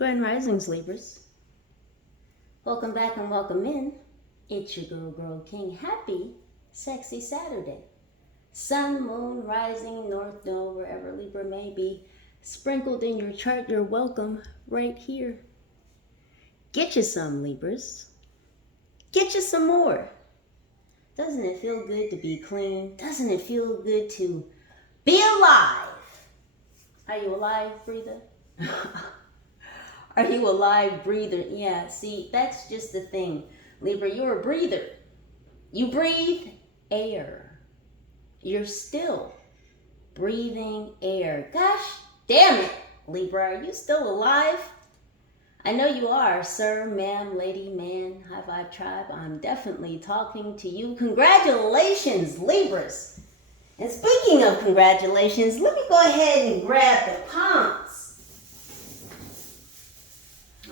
Grand Risings, Libras. Welcome back and welcome in. It's your girl, King. Happy, sexy Saturday. Sun, moon, rising, north, node, wherever Libra may be, sprinkled in your chart, you're welcome right here. Get you some, Libras. Get you some more. Doesn't it feel good to be clean? Doesn't it feel good to be alive? Are you alive, breather? Are you a live breather? Yeah, see, that's just the thing. Libra, you're a breather. You breathe air. You're still breathing air. Gosh damn it, Libra, are you still alive? I know you are, sir, ma'am, lady, man, high vibe tribe. I'm definitely talking to you. Congratulations, Libras. And speaking of congratulations, let me go ahead and grab the palms.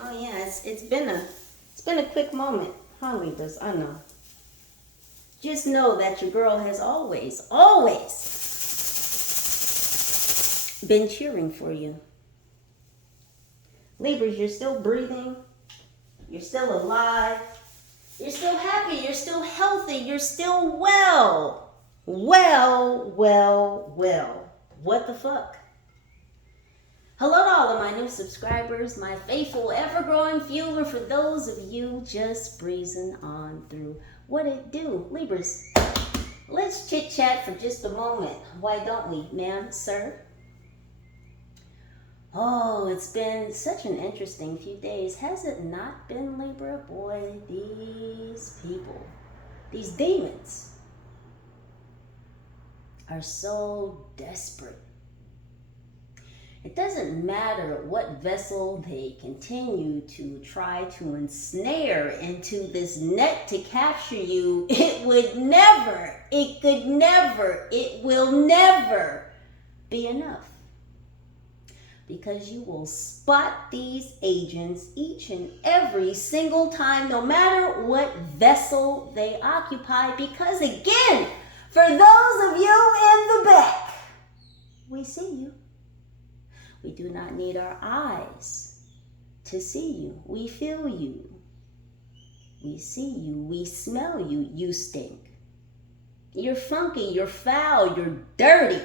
Oh yeah, it's been a quick moment, huh, Libras? I know. Just know that your girl has always been cheering for you. Libras, you're still breathing. You're still alive. You're still happy. You're still healthy. You're still well. Well. What the fuck? Hello to all of my new subscribers, my faithful, ever-growing few, and for those of you just breezing on through. What it do? Libras, let's chit-chat for just a moment. Why don't we, ma'am, sir? Oh, it's been such an interesting few days. Has it not been, Libra? Boy, these people, these demons are so desperate. It doesn't matter what vessel they continue to try to ensnare into this net to capture you. It will never be enough. Because you will spot these agents each and every single time, no matter what vessel they occupy. Because again, for those of you in the back, we see you. We do not need our eyes to see you. We feel you. We see you. We smell you. You stink. You're funky. You're foul. You're dirty.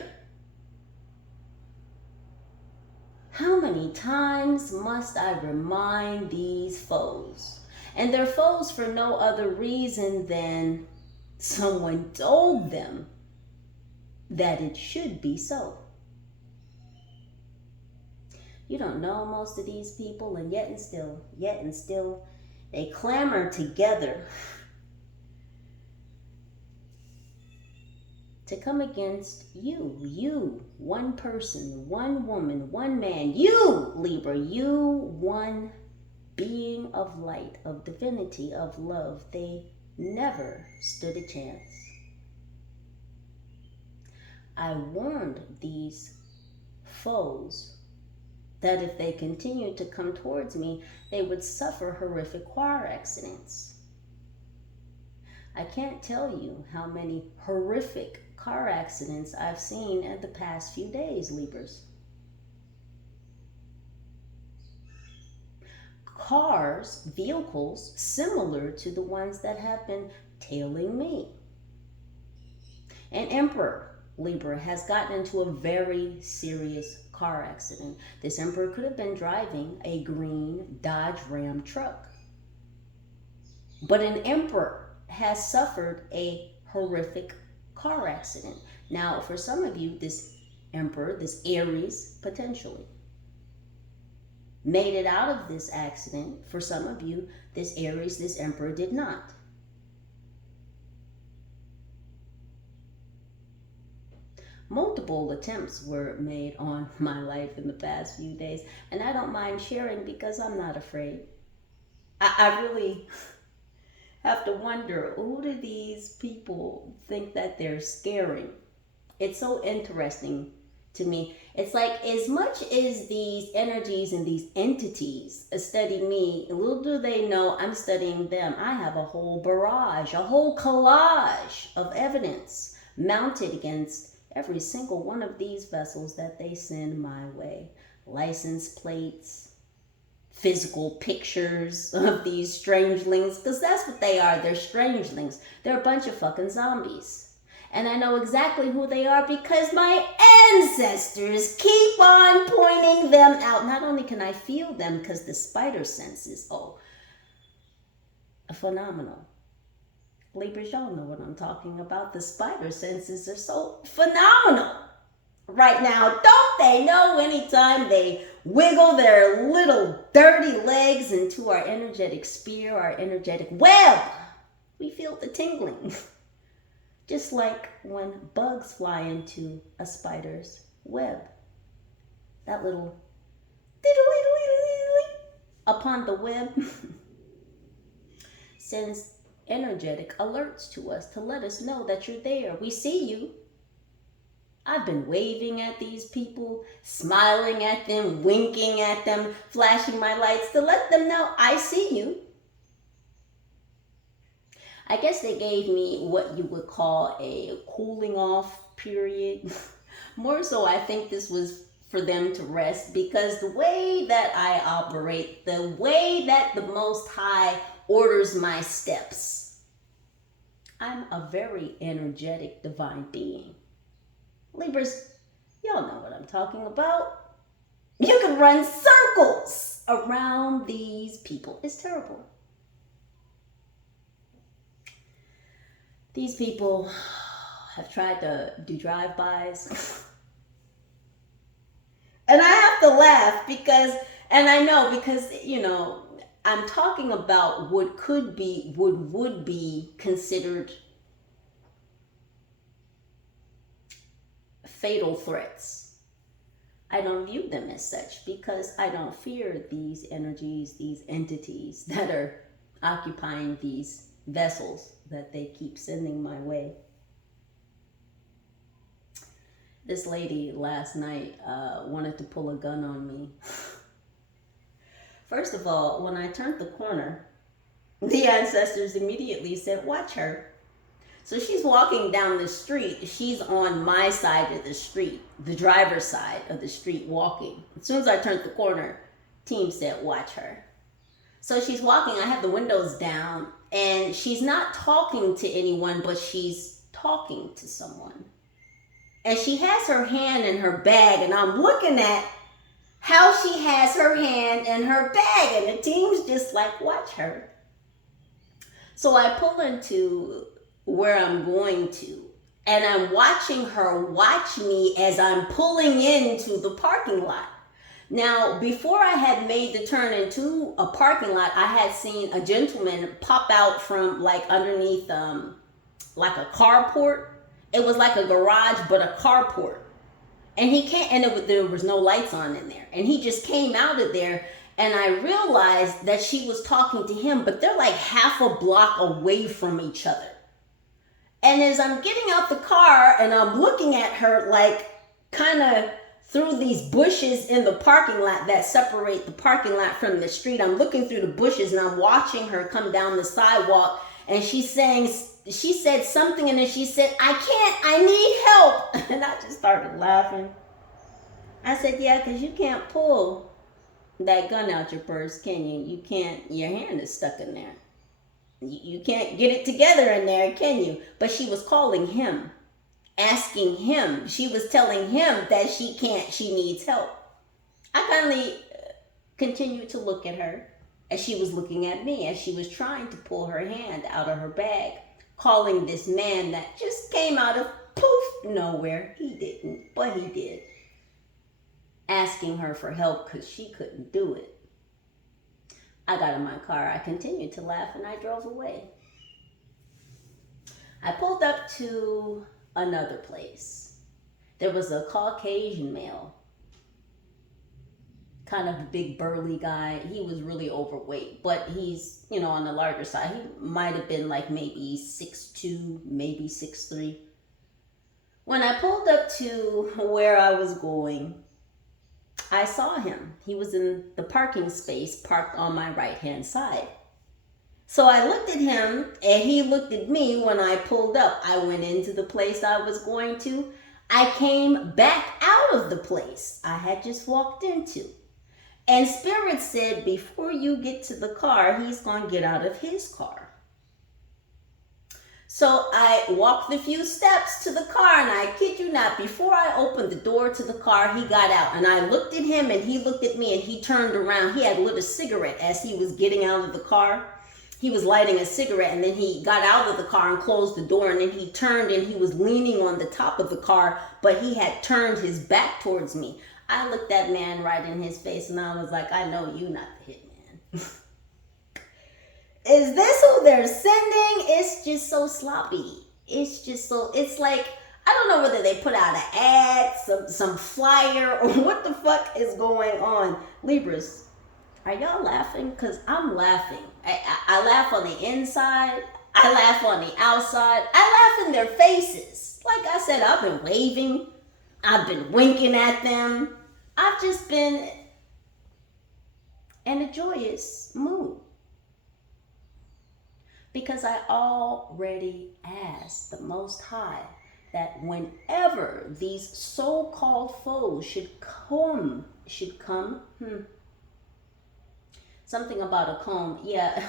How many times must I remind these foes? And they're foes for no other reason than someone told them that it should be so. You don't know most of these people, and yet and still, they clamor together to come against you. You, one person, one woman, one man. You, Libra, you, one being of light, of divinity, of love. They never stood a chance. I warned these foes that if they continued to come towards me, they would suffer horrific car accidents. I can't tell you how many horrific car accidents I've seen in the past few days, Libras. Cars, vehicles, similar to the ones that have been tailing me. An emperor, Libra, has gotten into a very serious car accident. This emperor could have been driving a green Dodge Ram truck. But an emperor has suffered a horrific car accident. Now, for some of you, this emperor, this Aries, potentially made it out of this accident. For some of you, this Aries, this emperor did not. Multiple attempts were made on my life in the past few days, and I don't mind sharing because I'm not afraid. I really have to wonder, who do these people think that they're scaring? It's so interesting to me. It's like, as much as these energies and these entities study me, little do they know I'm studying them. I have a whole barrage, a whole collage of evidence mounted against every single one of these vessels that they send my way. License plates, physical pictures of these strangelings, because that's what they are. They're strangelings. They're a bunch of fucking zombies. And I know exactly who they are because my ancestors keep on pointing them out. Not only can I feel them because the spider sense is, phenomenal. Libras, y'all know what I'm talking about. The spider senses are so phenomenal right now. Don't they know anytime they wiggle their little dirty legs into our energetic sphere, our energetic web, we feel the tingling. Just like when bugs fly into a spider's web. That little upon the web sends energetic alerts to us to let us know that you're there. We see you. I've been waving at these people, smiling at them, winking at them, flashing my lights to let them know I see you. I guess they gave me what you would call a cooling off period. More so, I think this was for them to rest, because the way that I operate, the way that the Most High orders my steps, I'm a very energetic divine being. Libras, y'all know what I'm talking about. You can run circles around these people. It's terrible. These people have tried to do drive-bys. And I have to laugh because, and I know because, I'm talking about what would be considered fatal threats. I don't view them as such because I don't fear these energies, these entities that are occupying these vessels that they keep sending my way. This lady last night wanted to pull a gun on me. First of all, when I turned the corner, the ancestors immediately said, "Watch her." So she's walking down the street. She's on my side of the street, the driver's side of the street, walking. As soon as I turned the corner, team said, "Watch her." So she's walking. I have the windows down, and she's not talking to anyone, but she's talking to someone. And she has her hand in her bag, and I'm looking at how she has her hand in her bag, and the team's just like, "Watch her." So I pull into where I'm going to, and I'm watching her watch me as I'm pulling into the parking lot. Now, before I had made the turn into a parking lot, I had seen a gentleman pop out from like underneath like a carport. It was like a garage, but a carport. And he came, and there was no lights on in there. And he just came out of there, and I realized that she was talking to him, but they're like half a block away from each other. And as I'm getting out the car and I'm looking at her, like kind of through these bushes in the parking lot that separate the parking lot from the street, I'm looking through the bushes and I'm watching her come down the sidewalk, and she said something, and then she said, "I can't, I need help." And I just started laughing. I said, "Yeah, because you can't pull that gun out your purse, can you? You can't, your hand is stuck in there. You can't get it together in there, can you?" But she was calling him, asking him. She was telling him that she can't, she needs help. I kindly continued to look at her as she was looking at me, as she was trying to pull her hand out of her bag, calling this man that just came out of poof, nowhere. He didn't, but he did. Asking her for help because she couldn't do it. I got in my car, I continued to laugh, and I drove away. I pulled up to another place. There was a Caucasian male, kind of a big burly guy. He was really overweight, but he's, on the larger side. He might have been like maybe 6'2", maybe 6'3". When I pulled up to where I was going, I saw him. He was in the parking space parked on my right-hand side. So I looked at him, and he looked at me when I pulled up. I went into the place I was going to. I came back out of the place I had just walked into. And Spirit said before you get to the car, he's going to get out of his car. So I walked a few steps to the car, and I kid you not, before I opened the door to the car, he got out. And I looked at him, and he looked at me, and he turned around. He had lit a cigarette as he was getting out of the car. He was lighting a cigarette, and then he got out of the car and closed the door, and then he turned, and he was leaning on the top of the car, but he had turned his back towards me. I looked that man right in his face, and I was like, I know you not the hitman. Is this who they're sending? It's just so sloppy. It's just so, it's like, I don't know whether they put out an ad, some flyer, or what the fuck is going on. Libras, are y'all laughing? Because I'm laughing. I laugh on the inside. I laugh on the outside. I laugh in their faces. Like I said, I've been waving. I've been winking at them. I've just been in a joyous mood. Because I already asked the Most High that whenever these so-called foes should come, something about a comb, yeah,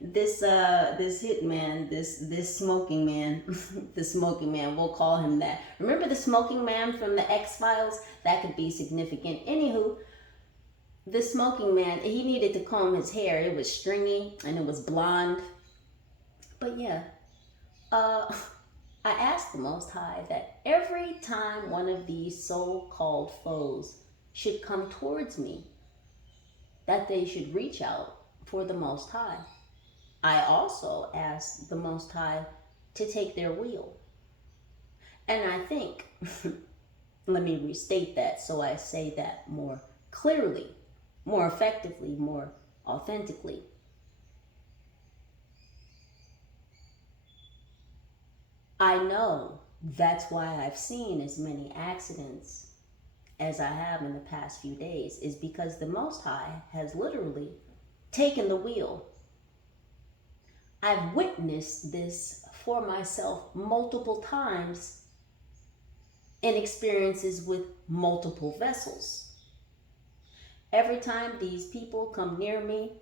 this hitman, this smoking man, the smoking man, we'll call him that. Remember the smoking man from the X-Files? That could be significant. Anywho, the smoking man, he needed to comb his hair. It was stringy and it was blonde. But yeah, I asked the Most High that every time one of these so-called foes should come towards me, that they should reach out for the Most High. I also asked the Most High to take their wheel. And I think, let me restate that so I say that more clearly, more effectively, more authentically. I know that's why I've seen as many accidents as I have in the past few days, is because the Most High has literally taken the wheel. I've witnessed this for myself multiple times in experiences with multiple vessels. Every time these people come near me,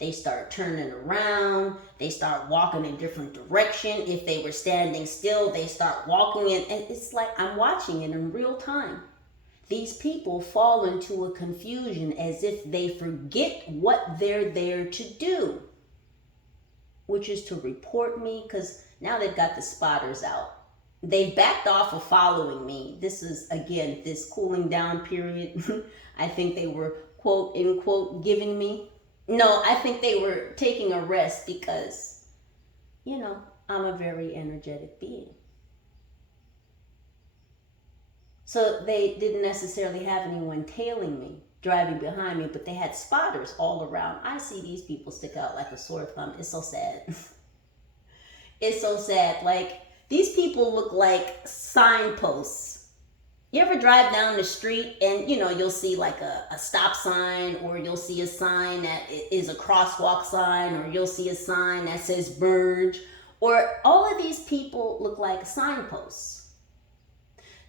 they start turning around. They start walking in a different direction. If they were standing still, they start walking in. And it's like I'm watching it in real time. These people fall into a confusion as if they forget what they're there to do, which is to report me, because now they've got the spotters out. They've backed off of following me. This is, again, this cooling down period. I think they were, quote, unquote, giving me. No, I think they were taking a rest because, you know, I'm a very energetic being. So they didn't necessarily have anyone tailing me, driving behind me, but they had spotters all around. I see these people stick out like a sore thumb. It's so sad. It's so sad. Like, these people look like signposts. You ever drive down the street and, you know, you'll see like a stop sign, or you'll see a sign that is a crosswalk sign, or you'll see a sign that says merge, or all of these people look like signposts.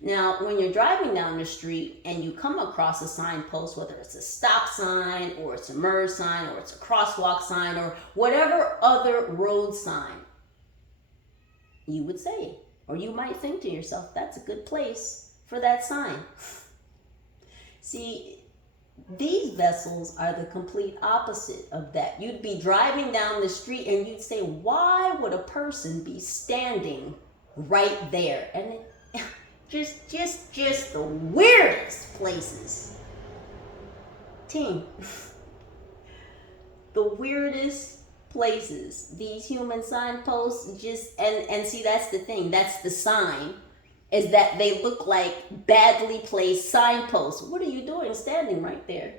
Now, when you're driving down the street and you come across a signpost, whether it's a stop sign or it's a merge sign or it's a crosswalk sign or whatever other road sign, you would say, or you might think to yourself, that's a good place for that sign. See, these vessels are the complete opposite of that. You'd be driving down the street and you'd say, why would a person be standing right there? And it, just the weirdest places. Team, the weirdest places. These human signposts just, and see, that's the thing. That's the sign, is that they look like badly placed signposts. What are you doing standing right there?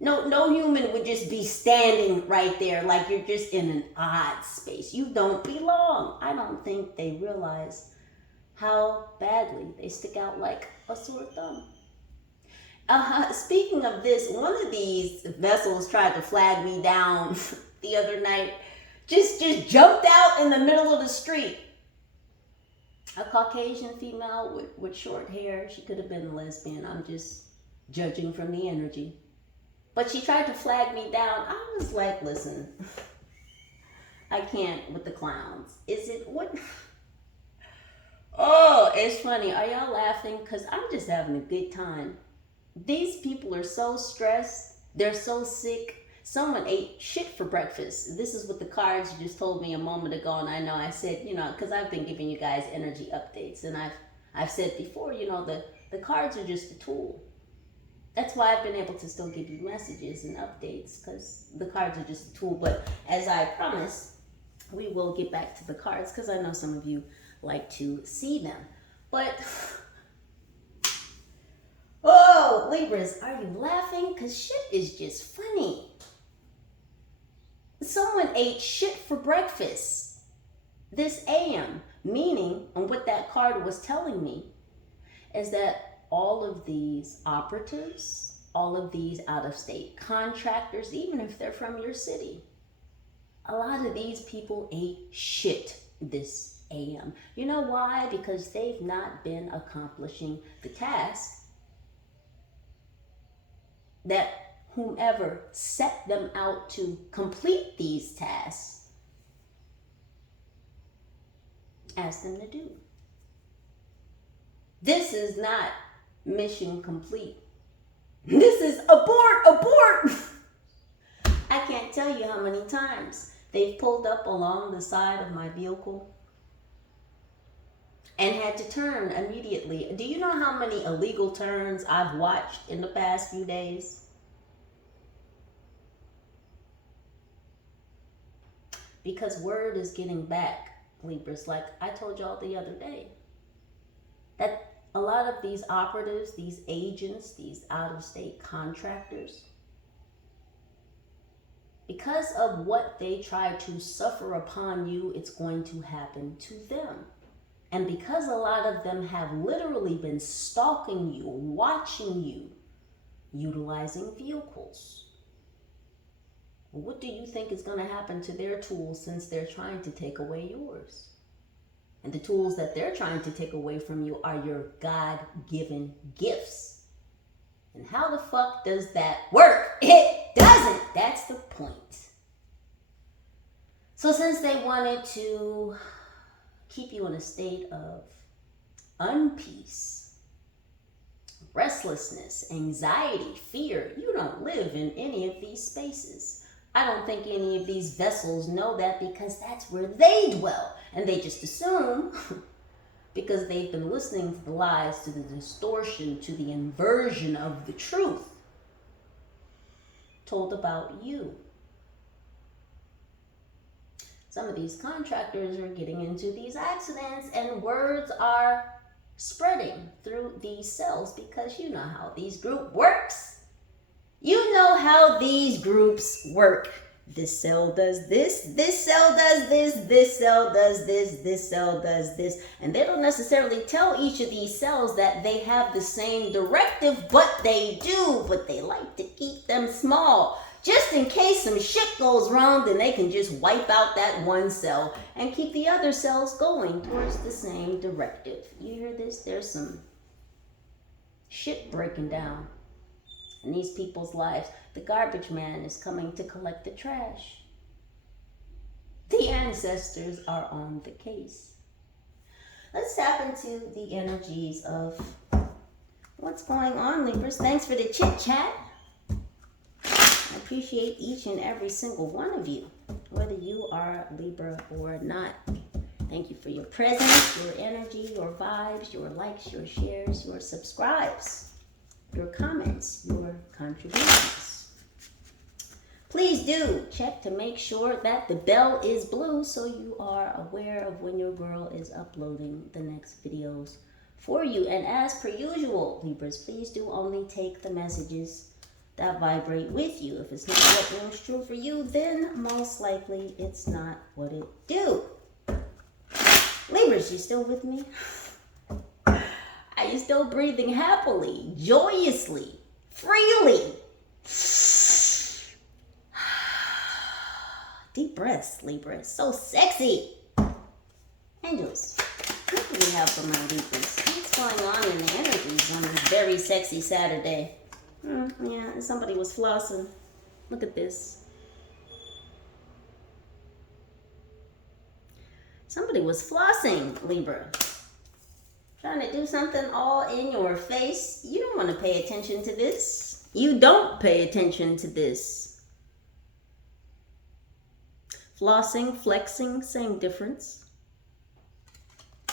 No human would just be standing right there like you're just in an odd space. You don't belong. I don't think they realize how badly they stick out like a sore thumb. Speaking of this, one of these vessels tried to flag me down the other night. Just jumped out in the middle of the street. A Caucasian female with short hair. She could have been a lesbian. I'm just judging from the energy. But she tried to flag me down. I was like, listen, I can't with the clowns. Is it what? Oh, it's funny. Are y'all laughing? Because I'm just having a good time. These people are so stressed. They're so sick. Someone ate shit for breakfast. This is what the cards just told me a moment ago. And I know I said, you know, because I've been giving you guys energy updates. And I've said before, you know, the cards are just a tool. That's why I've been able to still give you messages and updates, because the cards are just a tool. But as I promised, we will get back to the cards, because I know some of you like to see them. But, oh, Libras, are you laughing? Because shit is just funny. Someone ate shit for breakfast this AM, meaning, and what that card was telling me, is that all of these operatives, all of these out-of-state contractors, even if they're from your city, a lot of these people ate shit this AM. You know why? Because they've not been accomplishing the task that whomever set them out to complete these tasks asked them to do. This is not mission complete. This is abort, abort. I can't tell you how many times they've pulled up along the side of my vehicle and had to turn immediately. Do you know how many illegal turns I've watched in the past few days? Because word is getting back, Libras, like I told y'all the other day, that a lot of these operatives, these agents, these out-of-state contractors, because of what they try to suffer upon you, it's going to happen to them. And because a lot of them have literally been stalking you, watching you, utilizing vehicles, what do you think is going to happen to their tools, since they're trying to take away yours? And the tools that they're trying to take away from you are your God-given gifts. And how the fuck does that work? It doesn't. That's the point. So since they wanted to keep you in a state of unpeace, restlessness, anxiety, fear, you don't live in any of these spaces. I don't think any of these vessels know that, because that's where they dwell. And they just assume, because they've been listening to the lies, to the distortion, to the inversion of the truth told about you. Some of these contractors are getting into these accidents, and words are spreading through these cells, because you know how these group works. You know how these groups work. This cell does this cell does this cell does this cell does this. And they don't necessarily tell each of these cells that they have the same directive, but they do. But they like to keep them small. Just in case some shit goes wrong, then they can just wipe out that one cell and keep the other cells going towards the same directive. You hear this? There's some shit breaking down in these people's lives. The garbage man is coming to collect the trash. The ancestors are on the case. Let's tap into the energies of what's going on, Libras. Thanks for the chit chat. I appreciate each and every single one of you, whether you are Libra or not. Thank you for your presence, your energy, your vibes, your likes, your shares, your subscribes, your comments, your contributions. Please do check to make sure that the bell is blue, so you are aware of when your girl is uploading the next videos for you. And as per usual, Libras, please do only take the messages that vibrate with you. If it's not what rings true for you, then most likely it's not what it do. Libras, you still with me? Are you still breathing happily, joyously, freely? Deep breaths, Libra. So sexy. Angels, what do we have for my Libras? What's going on in the energies on this very sexy Saturday? Yeah, somebody was flossing. Look at this. Somebody was flossing, Libra. Trying to do something all in your face. You don't want to pay attention to this. You don't pay attention to this. Flossing, flexing, same difference.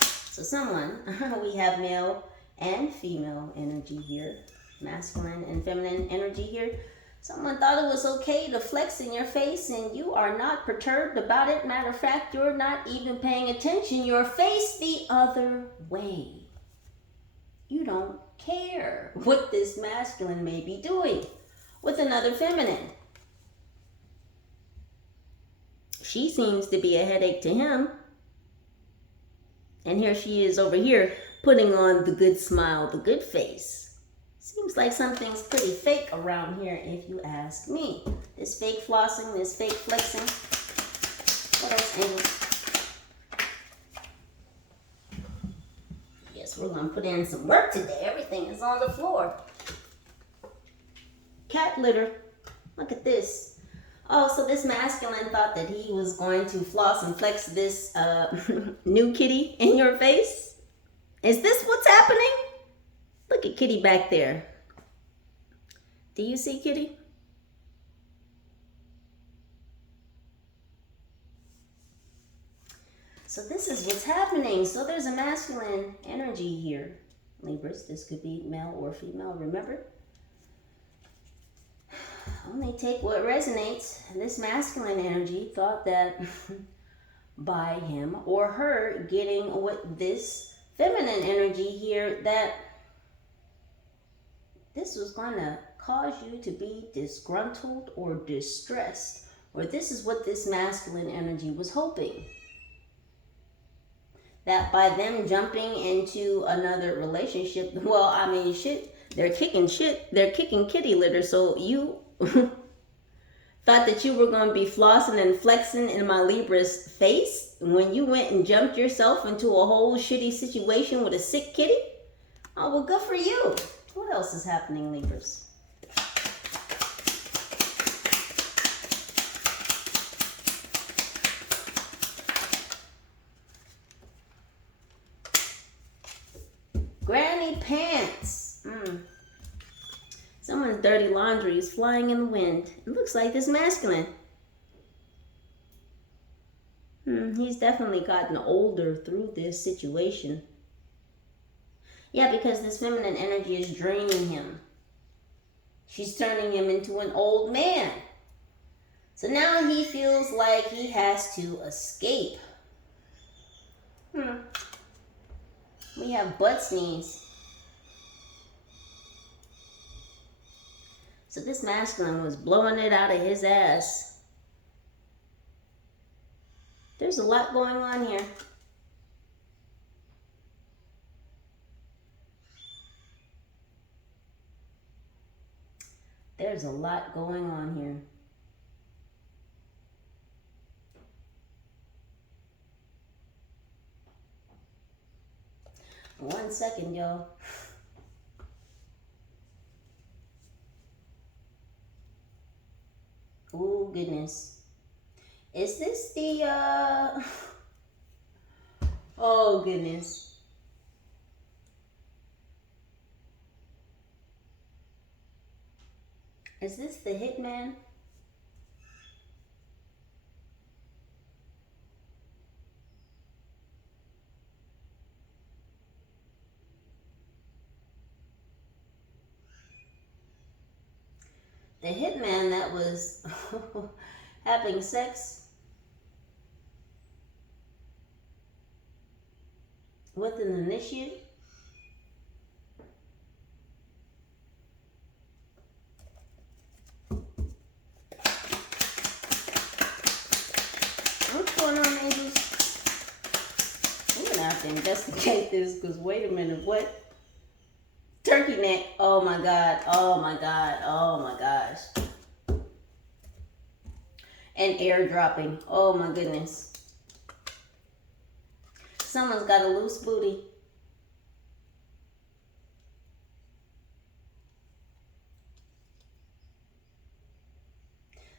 So someone, we have male and female energy here. Masculine and feminine energy here. Someone thought it was okay to flex in your face and you are not perturbed about it. Matter of fact, you're not even paying attention. Your face the other way. You don't care what this masculine may be doing with another feminine. She seems to be a headache to him. And here she is over here putting on the good smile, the good face. Seems like something's pretty fake around here if you ask me. This fake flossing, this fake flexing. What else, angels? Yes, we're going to put in some work today. Everything is on the floor. Cat litter. Look at this. Oh, so this masculine thought that he was going to floss and flex this new kitty in your face? Is this what's happening? Look at Kitty back there. Do you see Kitty? So this is what's happening. So there's a masculine energy here. Libras, this could be male or female, remember? Only take what resonates. This masculine energy thought that by him or her getting with this feminine energy here, that this was going to cause you to be disgruntled or distressed. Or this is what this masculine energy was hoping. That by them jumping into another relationship, well, I mean, shit, they're kicking kitty litter. So you thought that you were going to be flossing and flexing in my Libra's face when you went and jumped yourself into a whole shitty situation with a sick kitty? Oh, well, good for you. What else is happening, Libras? Granny pants. Someone's dirty laundry is flying in the wind. It looks like this masculine. He's definitely gotten older through this situation. Yeah, because this feminine energy is draining him. She's turning him into an old man. So now he feels like he has to escape. We have butt sneeze. So this masculine was blowing it out of his ass. There's a lot going on here. There's a lot going on here. One second, y'all. Oh, goodness. Is this the, oh, goodness. Is this the hitman? The hitman that was having sex with an initiate? What's going on, angels? We're gonna have to investigate this, because wait a minute, what? Turkey neck. Oh my God. Oh my God. Oh my gosh. And airdropping. Oh my goodness. Someone's got a loose booty.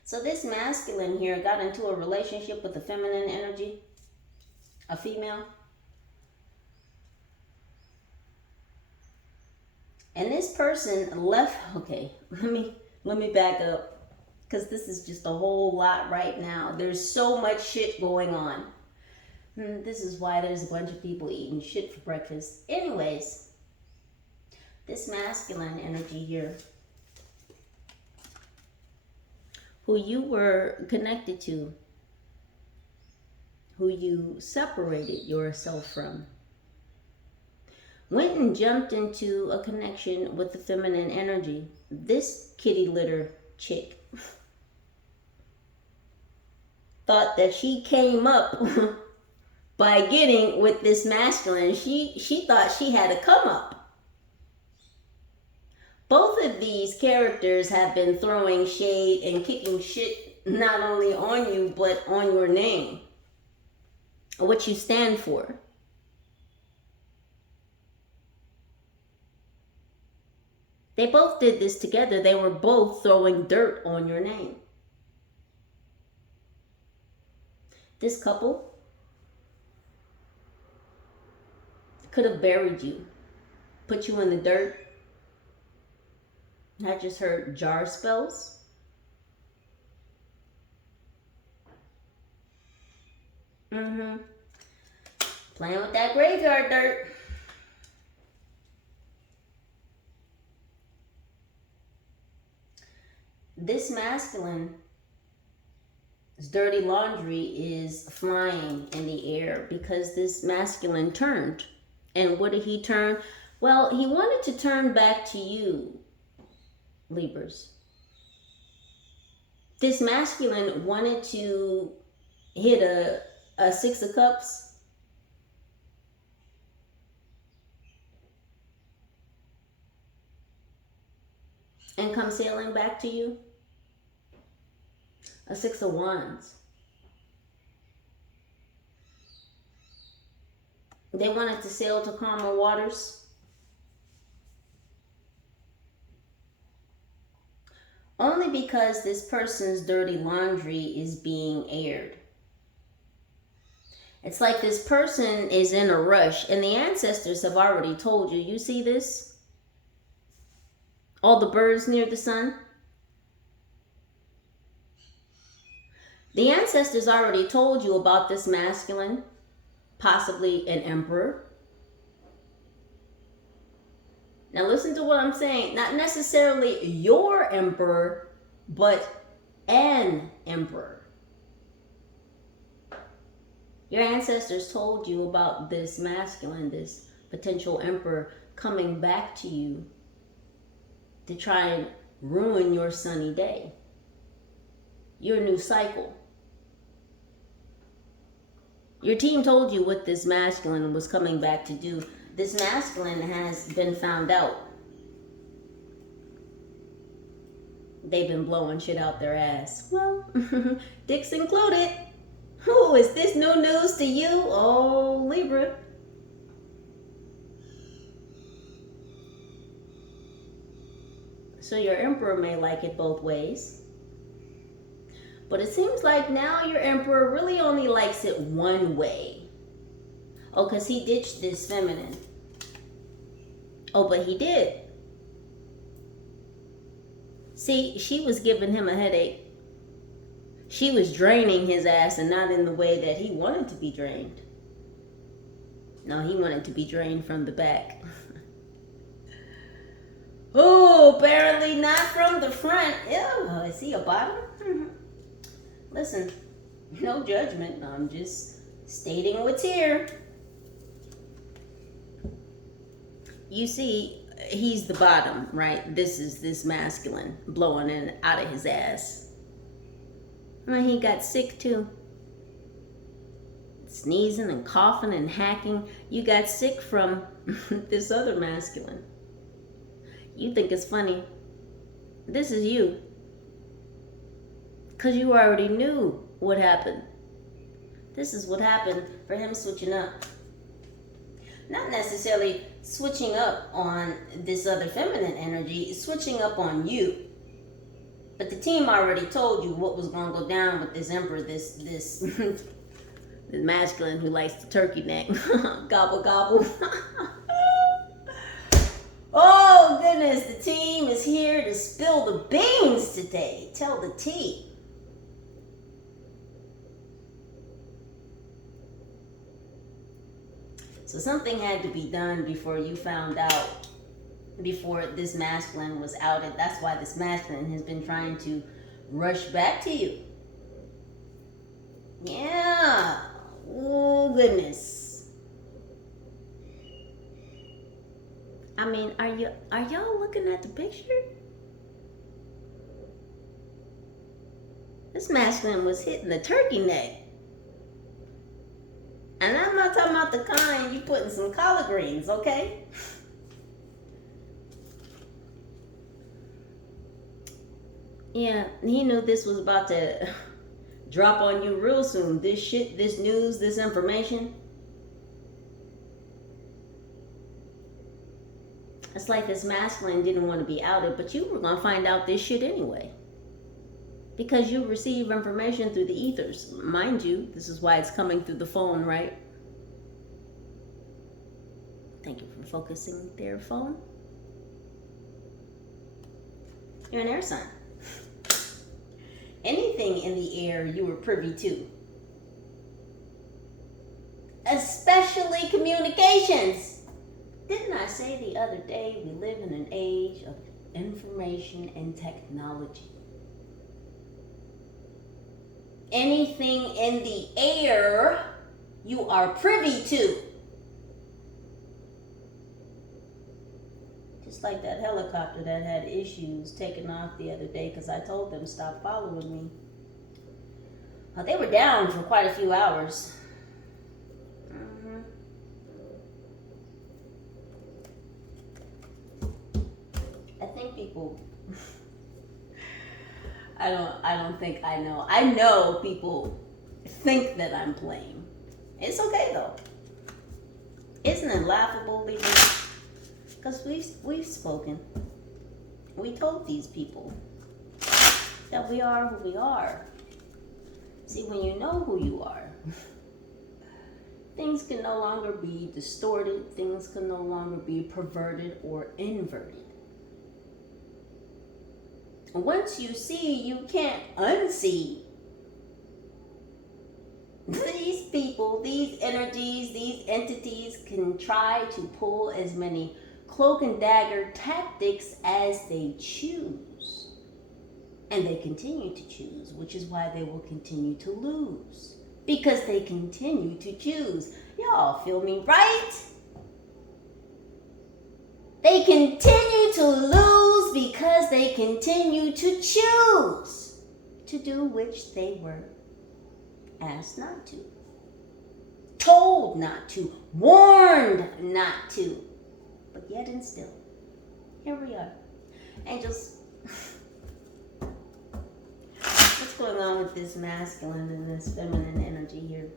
So this masculine here got into a relationship with the feminine energy, a female. And this person left, okay, let me back up, because this is just a whole lot right now. There's so much shit going on. This is why there's a bunch of people eating shit for breakfast. Anyways, this masculine energy here, who you were connected to, who you separated yourself from, went and jumped into a connection with the feminine energy. This kitty litter chick thought that she came up by getting with this masculine. She thought she had a come up. Both of these characters have been throwing shade and kicking shit not only on you, but on your name, what you stand for. They both did this together. They were both throwing dirt on your name. This couple could have buried you, put you in the dirt. I just heard jar spells. Playing with that graveyard dirt. This masculine's dirty laundry is flying in the air because this masculine turned. And what did he turn? Well, he wanted to turn back to you, Libras. This masculine wanted to hit a Six of Cups. And come sailing back to you. A Six of Wands. They wanted to sail to calmer waters. Only because this person's dirty laundry is being aired. It's like this person is in a rush, and the ancestors have already told you. You see this? All the birds near the sun. The ancestors already told you about this masculine, possibly an emperor. Now listen to what I'm saying. Not necessarily your emperor, but an emperor. Your ancestors told you about this masculine, this potential emperor coming back to you to try and ruin your sunny day, your new cycle. Your team told you what this masculine was coming back to do. This masculine has been found out. They've been blowing shit out their ass. Well, dicks included. Ooh, is this new news to you? Oh, Libra. So your emperor may like it both ways. But it seems like now your emperor really only likes it one way. Oh, because he ditched this feminine. Oh, but he did. See, she was giving him a headache. She was draining his ass, and not in the way that he wanted to be drained. No, he wanted to be drained from the back. Oh, apparently not from the front. Ew, is he a bottom? Listen, no judgment. I'm just stating what's here. You see, he's the bottom, right? This is this masculine blowing in out of his ass. And he got sick too. Sneezing and coughing and hacking. You got sick from this other masculine. You think it's funny. This is you. Because you already knew what happened. This is what happened for him switching up. Not necessarily switching up on this other feminine energy, switching up on you. But the team already told you what was going to go down with this emperor, this this masculine who likes the turkey neck. Gobble gobble. Oh goodness, the team is here to spill the beans today. Tell the tea. So something had to be done before you found out, before this masculine was outed. That's why this masculine has been trying to rush back to you. Yeah. Oh goodness. I mean, are y'all looking at the picture? This masculine was hitting the turkey neck. And I'm not talking about the kind you put in some collard greens, okay? Yeah, he knew this was about to drop on you real soon. This shit, this news, this information. It's like this masculine didn't want to be outed, but you were going to find out this shit anyway. Because you receive information through the ethers. Mind you, this is why it's coming through the phone, right? Thank you for focusing there, phone. You're an air sign. Anything in the air you were privy to. Especially communications. Didn't I say the other day we live in an age of information and technology? Anything in the air you are privy to. Just like that helicopter that had issues taking off the other day because I told them stop following me. Well, they were down for quite a few hours. I think people... I don't think I know. I know people think that I'm playing. It's okay though. Isn't it laughable, Libra? Because we've spoken. We told these people that we are who we are. See, when you know who you are, things can no longer be distorted. Things can no longer be perverted or inverted. Once you see, you can't unsee. These people, these energies, these entities can try to pull as many cloak and dagger tactics as they choose. And they continue to choose, which is why they will continue to lose. Because they continue to choose. Y'all feel me, right? They continue to lose because they continue to choose to do which they were asked not to, told not to, warned not to, but yet and still, here we are. Angels, what's going on with this masculine and this feminine energy here?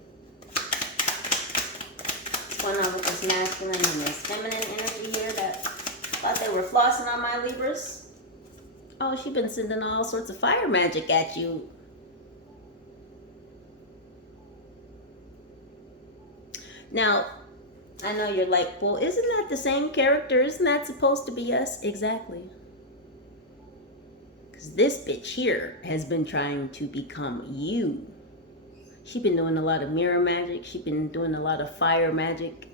What's going on with this masculine and this feminine energy here that thought they were flossing on my Libras? Oh, she's been sending all sorts of fire magic at you. Now, I know you're like, well, isn't that the same character? Isn't that supposed to be us? Exactly. Because this bitch here has been trying to become you. She's been doing a lot of mirror magic. She's been doing a lot of fire magic.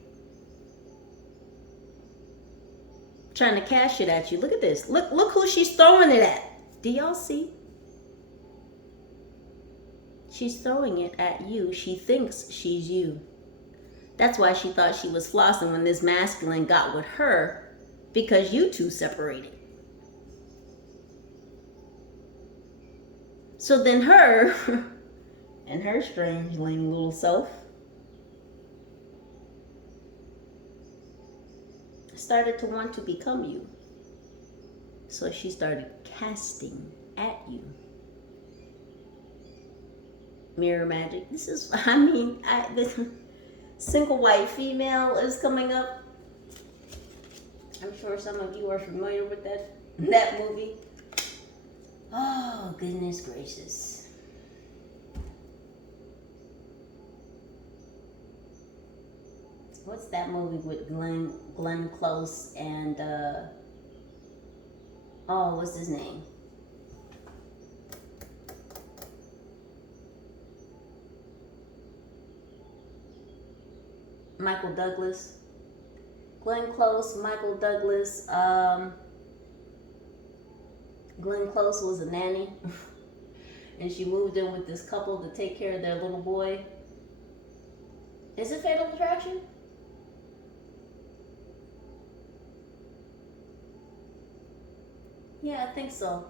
Trying to cash it at you. Look at this. Look who she's throwing it at. Do y'all see? She's throwing it at you. She thinks she's you. That's why she thought she was flossing when this masculine got with her, because you two separated. So then her and her strangeling little self started to want to become you. So she started casting at you. Mirror magic. This is, I mean, this single white female is coming up. I'm sure some of you are familiar with that movie. Oh goodness gracious. What's that movie with Glenn Close and oh, what's his name? Michael Douglas. Glenn Close, Michael Douglas. Glenn Close was a nanny. And she moved in with this couple to take care of their little boy. Is it Fatal Attraction? Yeah, I think so.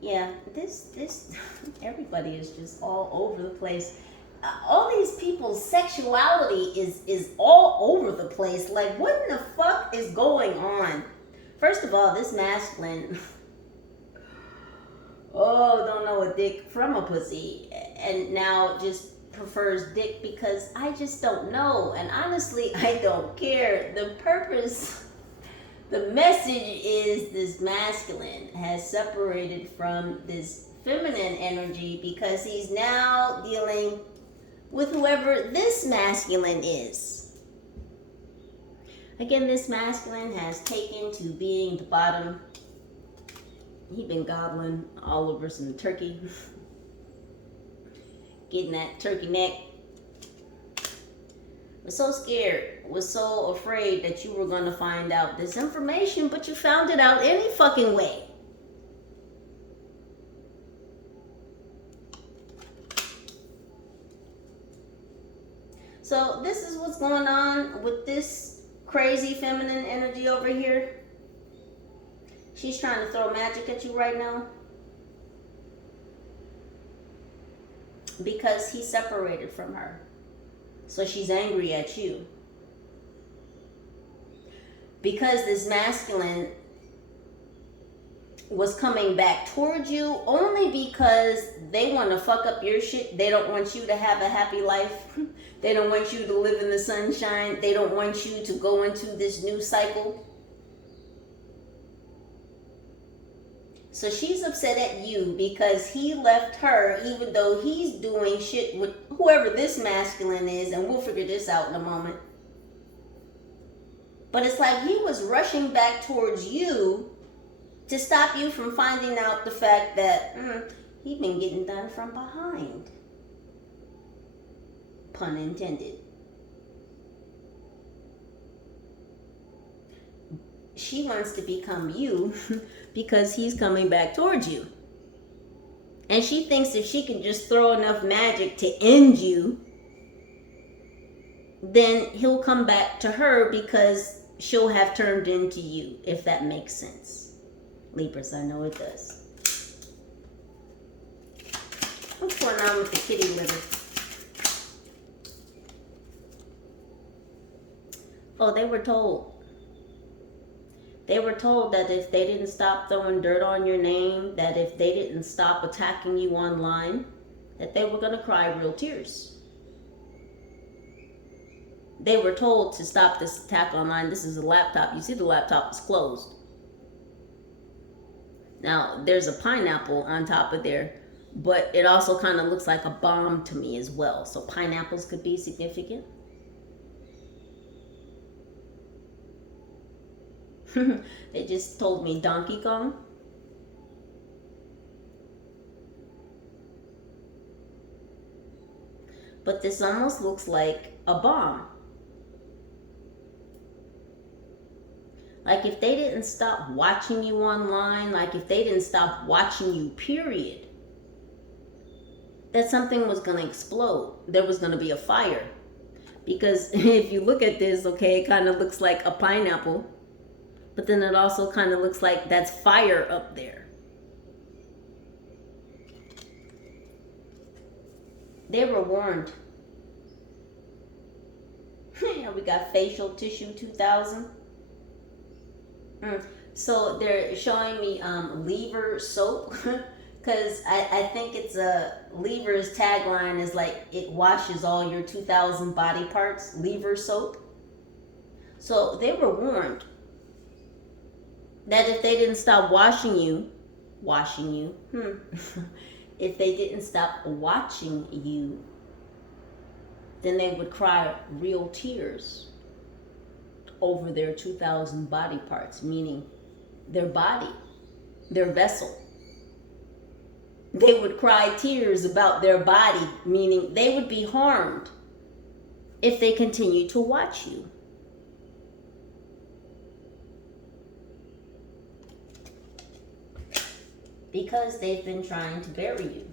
Yeah, this everybody is just all over the place. All these people's sexuality is all over the place. Like, what in the fuck is going on? First of all, this masculine, oh, don't know a dick from a pussy, and now just prefers dick because I just don't know. And honestly, I don't care. The purpose, the message is this masculine has separated from this feminine energy because he's now dealing with whoever this masculine is. Again, this masculine has taken to being the bottom. He been gobbling all over some turkey. Getting that turkey neck. Was so scared, was so afraid that you were gonna find out this information, but you found it out any fucking way. So this is what's going on with this crazy feminine energy over here. She's trying to throw magic at you right now. Because he separated from her. So she's angry at you. Because this masculine was coming back towards you only because they want to fuck up your shit. They don't want you to have a happy life. They don't want you to live in the sunshine. They don't want you to go into this new cycle. So she's upset at you because he left her, even though he's doing shit with whoever this masculine is, and we'll figure this out in a moment. But it's like he was rushing back towards you to stop you from finding out the fact that he'd been getting done from behind. Pun intended. She wants to become you because he's coming back towards you. And she thinks if she can just throw enough magic to end you, then he'll come back to her because she'll have turned into you, if that makes sense. Libras, I know it does. What's going on with the kitty litter? Oh, they were told. They were told that if they didn't stop throwing dirt on your name, that if they didn't stop attacking you online, that they were going to cry real tears. They were told to stop this attack online. This is a laptop. You see the laptop is closed. Now, there's a pineapple on top of there, but it also kind of looks like a bomb to me as well. So pineapples could be significant. They just told me Donkey Kong. But this almost looks like a bomb. Like if they didn't stop watching you online, like if they didn't stop watching you, period, that something was going to explode. There was going to be a fire. Because if you look at this, okay, it kind of looks like a pineapple. But then it also kind of looks like that's fire up there. They were warned. Yeah, we got facial tissue 2000. So they're showing me Lever soap. Because I think it's Lever's tagline is like, it washes all your 2000 body parts. Lever soap. So they were warned that if they didn't stop washing you, washing you. If they didn't stop watching you, then they would cry real tears over their 2,000 body parts, meaning their body, their vessel. They would cry tears about their body, meaning they would be harmed if they continue to watch you. Because they've been trying to bury you.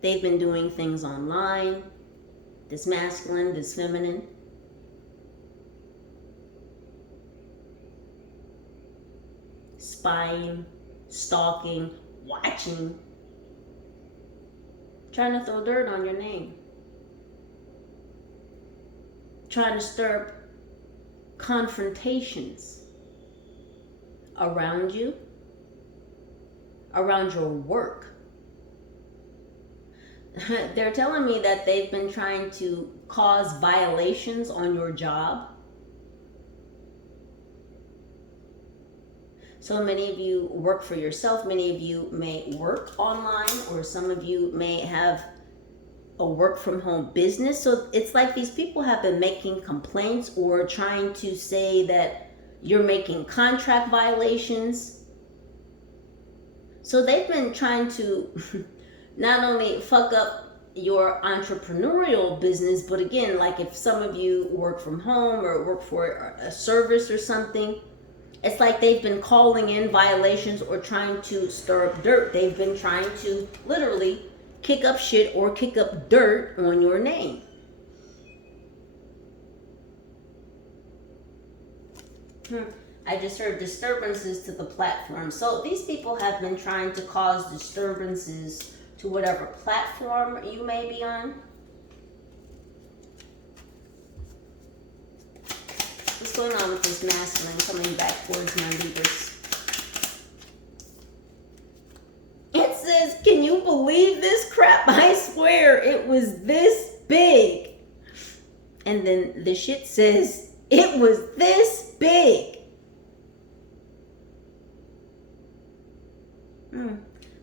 They've been doing things online, this masculine, this feminine. Spying, stalking, watching, trying to throw dirt on your name, trying to stir up confrontations around you, around your work. They're telling me that they've been trying to cause violations on your job. So many of you work for yourself. Many of you may work online, or some of you may have a work from home business. So it's like these people have been making complaints or trying to say that you're making contract violations. So they've been trying to not only fuck up your entrepreneurial business, but again, like if some of you work from home or work for a service or something, it's like they've been calling in violations or trying to stir up dirt. They've been trying to literally kick up shit or kick up dirt on your name. I just heard disturbances to the platform. So these people have been trying to cause disturbances to whatever platform you may be on. What's going on with this masculine coming back towards my Libras? It says, can you believe this crap? I swear it was this big. And then the shit says, it was this big.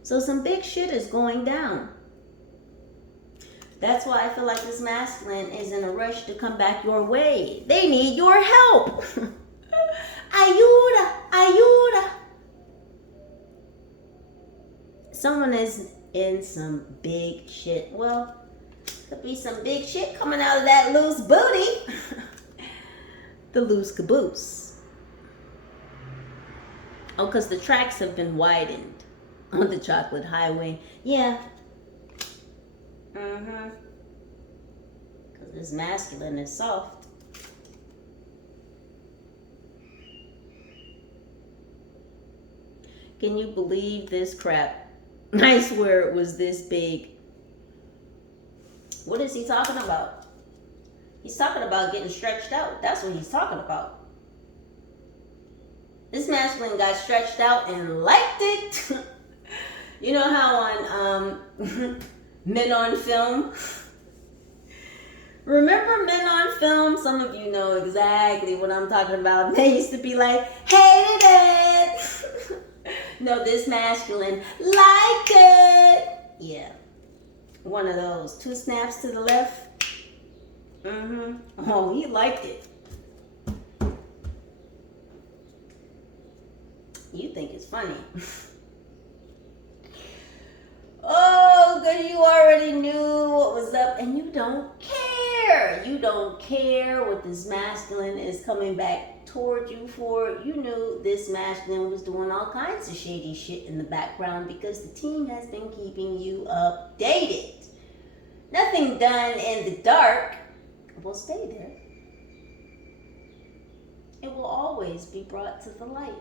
So some big shit is going down. That's why I feel like this masculine is in a rush to come back your way. They need your help. Ayuda, ayuda. Someone is in some big shit. Well, could be some big shit coming out of that loose booty. The loose caboose. Oh, because the tracks have been widened on the chocolate highway. Yeah. Because this masculine is soft. Can you believe this crap? I swear it was this big. What is he talking about? He's talking about getting stretched out. That's what he's talking about. This masculine got stretched out and liked it. You know how on Men on Film? Remember Men on Film? Some of you know exactly what I'm talking about. They used to be like, hated it. No, this masculine liked it. Yeah. One of those. 2 snaps to the left. Oh, he liked it. You think it's funny. Oh, because you already knew what was up and you don't care. You don't care what this masculine is coming back toward you for. You knew this masculine was doing all kinds of shady shit in the background because the team has been keeping you updated. Nothing done in the dark will stay there. It will always be brought to the light.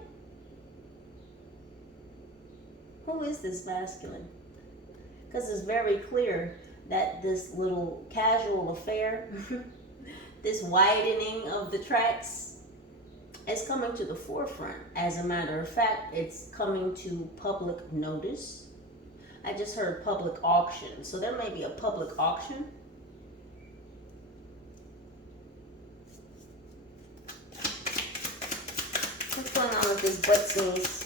Who is this masculine? Because it's very clear that this little casual affair, this widening of the tracks, is coming to the forefront. As a matter of fact, it's coming to public notice. I just heard public auction. So there may be a public auction. What's going on with this butt sneeze?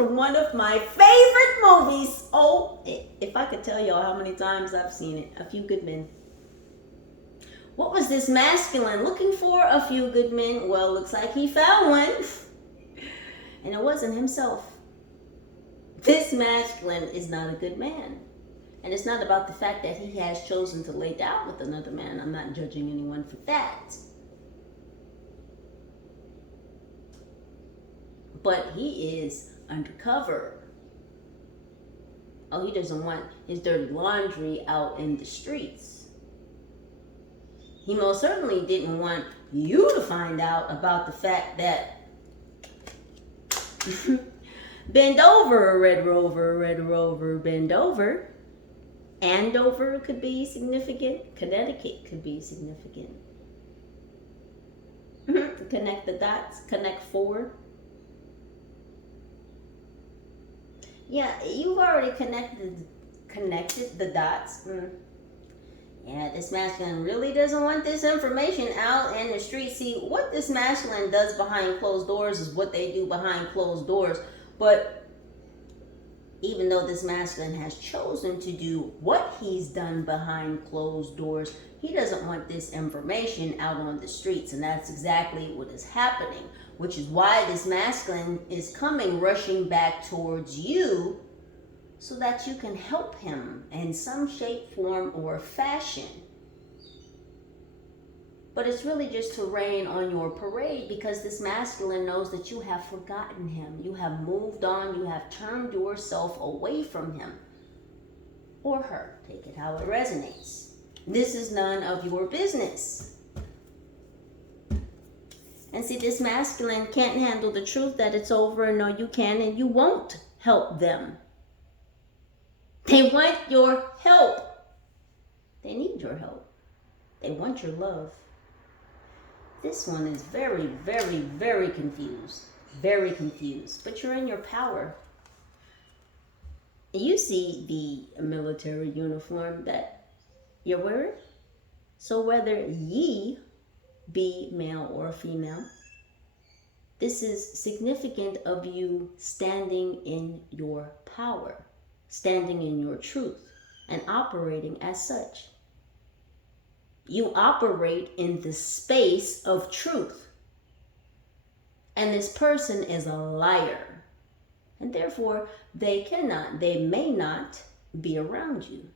from one of my favorite movies. Oh, if I could tell y'all how many times I've seen it. A Few Good Men. What was this masculine looking for? A few good men. Well, looks like he found one. And it wasn't himself. This masculine is not a good man. And it's not about the fact that he has chosen to lay down with another man. I'm not judging anyone for that. But he is undercover. Oh, he doesn't want his dirty laundry out in the streets. He most certainly didn't want you to find out about the fact that bend over, Red Rover, bend over. Andover could be significant. Connecticut could be significant. Connect the dots. Connect four. Yeah, you've already connected the dots. Yeah, this masculine really doesn't want this information out in the street. See, what this masculine does behind closed doors is what they do behind closed doors. But even though this masculine has chosen to do what he's done behind closed doors, he doesn't want this information out on the streets. And that's exactly what is happening, which is why this masculine is coming, rushing back towards you so that you can help him in some shape, form, or fashion. But it's really just to rain on your parade, because this masculine knows that you have forgotten him. You have moved on. You have turned yourself away from him or her. Take it how it resonates. This is none of your business. And see, this masculine can't handle the truth that it's over, and no, you can and you won't help them. They want your help. They need your help. They want your love. This one is very, very, very confused. Very confused. But you're in your power. You see the military uniform that you're wearing. So whether ye be male or female, this is significant of you standing in your power, standing in your truth, and operating as such. You operate in the space of truth. And this person is a liar. And therefore, they may not be around you.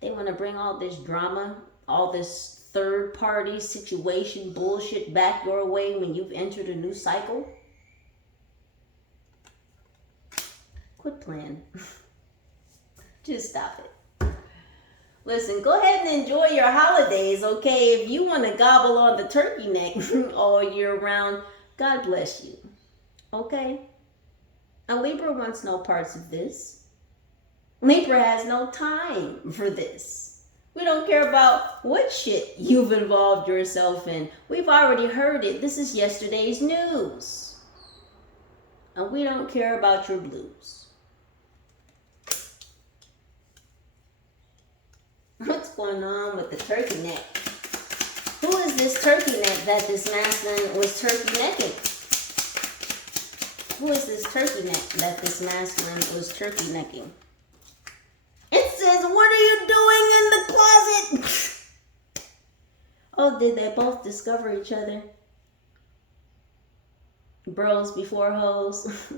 They want to bring all this drama, all this third-party situation bullshit back your way when you've entered a new cycle. Quit playing. Just stop it. Listen, go ahead and enjoy your holidays, okay? If you want to gobble on the turkey neck all year round, God bless you, okay? A Libra wants no parts of this. Libra has no time for this. We don't care about what shit you've involved yourself in. We've already heard it. This is yesterday's news. And we don't care about your blues. What's going on with the turkey neck? Who is this turkey neck that this masculine was turkey necking? Who is this turkey neck that this masculine was turkey necking? It says, what are you doing in the closet? Oh, did they both discover each other? Bros before hoes.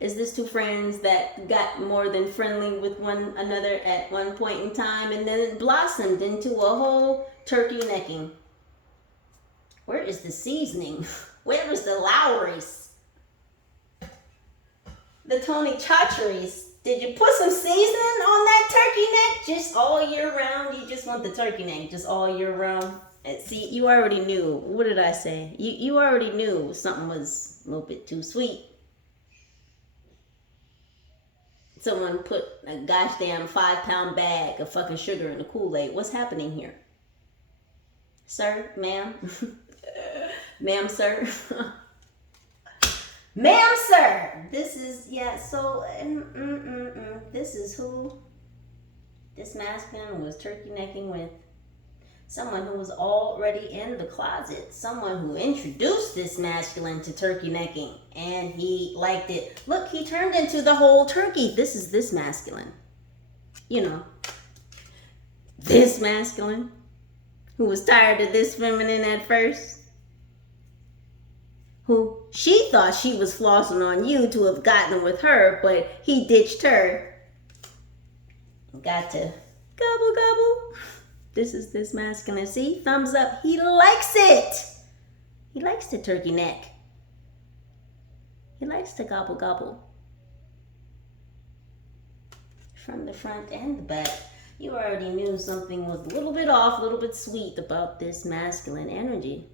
Is this two friends that got more than friendly with one another at one point in time and then it blossomed into a whole turkey necking? Where is the seasoning? Where is the Lowry's? The Tony Chachery's? Did you put some seasoning on that turkey neck? Just all year round? You just want the turkey neck just all year round? And see, you already knew. What did I say? You already knew something was a little bit too sweet. Someone put a gosh damn 5-pound bag of fucking sugar in the Kool-Aid. What's happening here? Sir, ma'am? Ma'am, sir? Ma'am, sir! This is, yeah, so, this is who this masculine was turkey necking with. someone who was already in the closet, someone who introduced this masculine to turkey necking, and he liked it. Look, he turned into the whole turkey. This is this masculine. You know, this masculine who was tired of this feminine at first, who she thought she was flossing on you to have gotten with her, but he ditched her and got to gobble gobble. This is this masculine. See, thumbs up. He likes it. He likes the turkey neck. He likes to gobble gobble. From the front and the back. You already knew something was a little bit off, a little bit sweet about this masculine energy.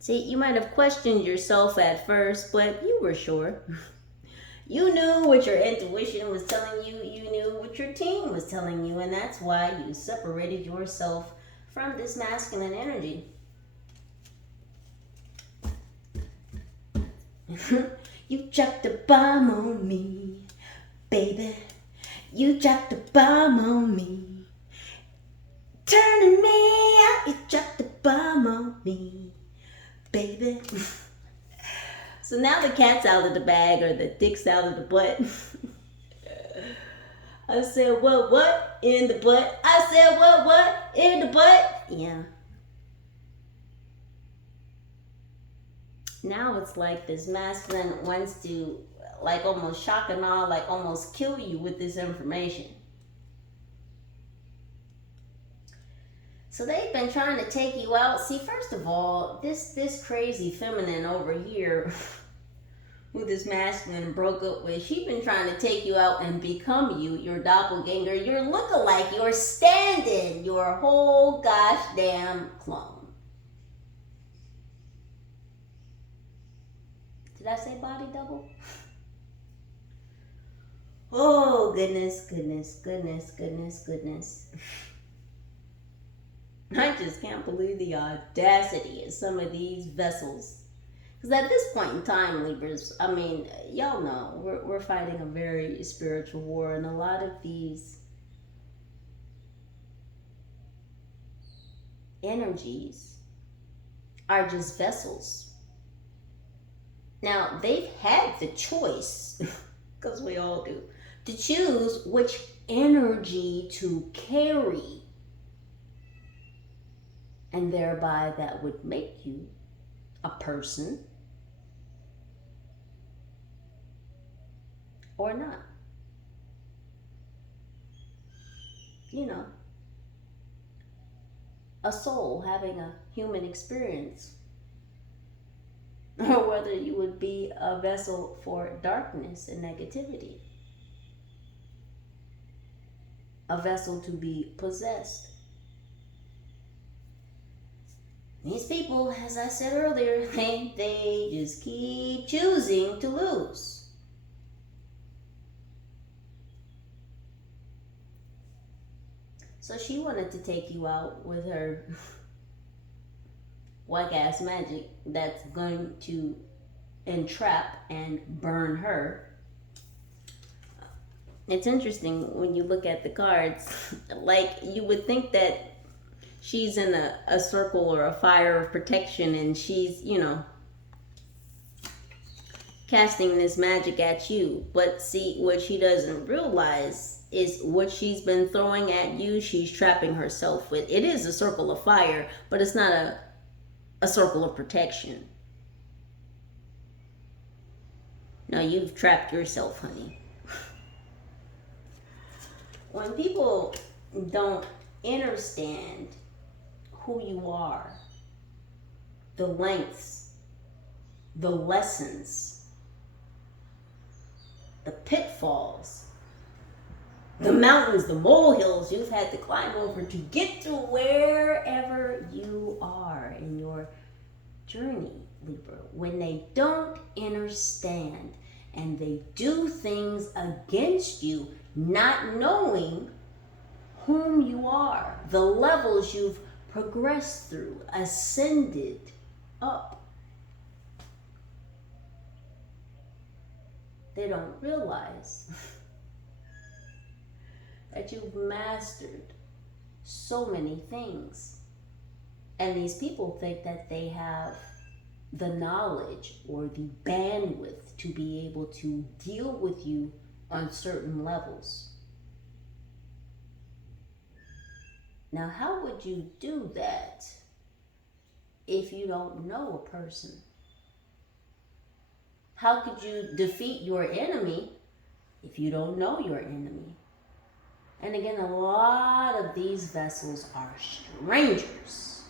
See, you might have questioned yourself at first, but you were sure. You knew what your intuition was telling you. You knew what your team was telling you. And that's why you separated yourself from this masculine energy. You dropped a bomb on me, baby. You dropped a bomb on me. Turning me out. You dropped a bomb on me, baby. So now the cat's out of the bag, or the dick's out of the butt. I said, what? In the butt. I said, what? In the butt. Yeah. Now it's like this masculine wants to, like, almost shock and awe, like almost kill you with this information. So they've been trying to take you out. See, first of all, this crazy feminine over here who this masculine broke up with, she's been trying to take you out and become you, your doppelganger, your lookalike, your stand-in, your whole gosh damn clone. Did I say body double? Oh, goodness, goodness, goodness, goodness, goodness. I just can't believe the audacity of some of these vessels. Because at this point in time, Libras, I mean, y'all know, we're fighting a very spiritual war, and a lot of these energies are just vessels. Now, they've had the choice, because we all do, to choose which energy to carry. And thereby that would make you a person or not. You know, a soul having a human experience. Or whether you would be a vessel for darkness and negativity. A vessel to be possessed. These people, as I said earlier, they just keep choosing to lose. So she wanted to take you out with her whack-ass magic that's going to entrap and burn her. It's interesting when you look at the cards, like you would think that she's in a circle or a fire of protection, and she's, you know, casting this magic at you. But see, what she doesn't realize is what she's been throwing at you, she's trapping herself with. It is a circle of fire, but it's not a circle of protection. No, you've trapped yourself, honey. When people don't understand who you are, the lengths, the lessons, the pitfalls, the mountains, the molehills you've had to climb over to get to wherever you are in your journey, Libra. When they don't understand and they do things against you, not knowing whom you are, the levels you've progressed through, ascended up, they don't realize that you've mastered so many things. And these people think that they have the knowledge or the bandwidth to be able to deal with you on certain levels. Now, how would you do that if you don't know a person? How could you defeat your enemy if you don't know your enemy? And again, a lot of these vessels are strangers.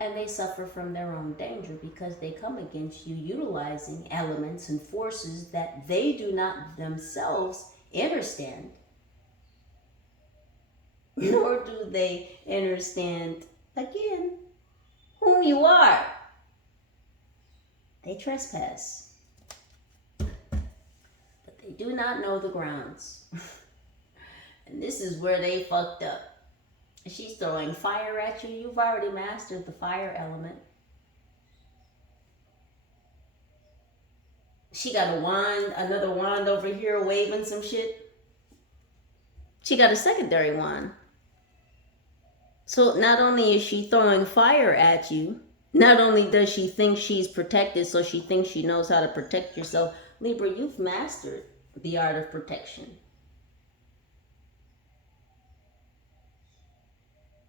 And they suffer from their own danger because they come against you utilizing elements and forces that they do not themselves understand. Nor do they understand, again, whom you are. They trespass. But they do not know the grounds. And this is where they fucked up. She's throwing fire at you. You've already mastered the fire element. She got a wand, another wand over here waving some shit. She got a secondary wand. So not only is she throwing fire at you, not only does she think she's protected, so she thinks she knows how to protect yourself. Libra, you've mastered the art of protection.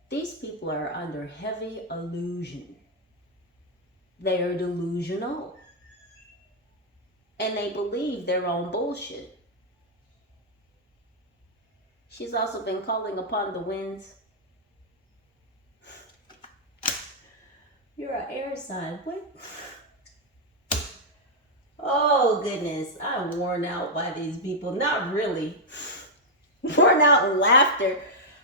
These people are under heavy illusion. They are delusional. And they believe their own bullshit. She's also been calling upon the winds. You're an air sign. What? Oh, goodness. I'm worn out by these people. Not really. Worn out in laughter.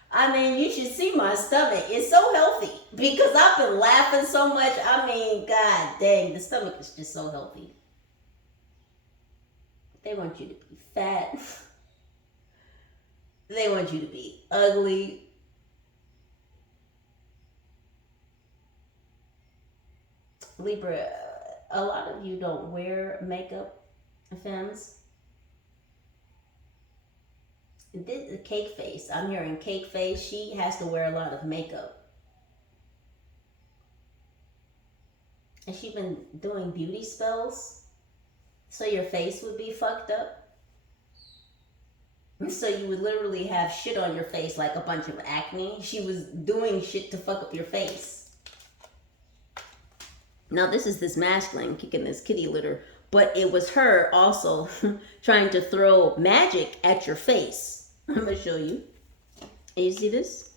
I mean, you should see my stomach. It's so healthy because I've been laughing so much. I mean, god dang, the stomach is just so healthy. They want you to be fat. They want you to be ugly. Libra, a lot of you don't wear makeup, femmes. This is cake face. I'm hearing cake face. She has to wear a lot of makeup. And she's been doing beauty spells. So your face would be fucked up. So you would literally have shit on your face, like a bunch of acne. She was doing shit to fuck up your face. Now this is this masculine kicking this kitty litter. But it was her also trying to throw magic at your face. I'm going to show you. You see this?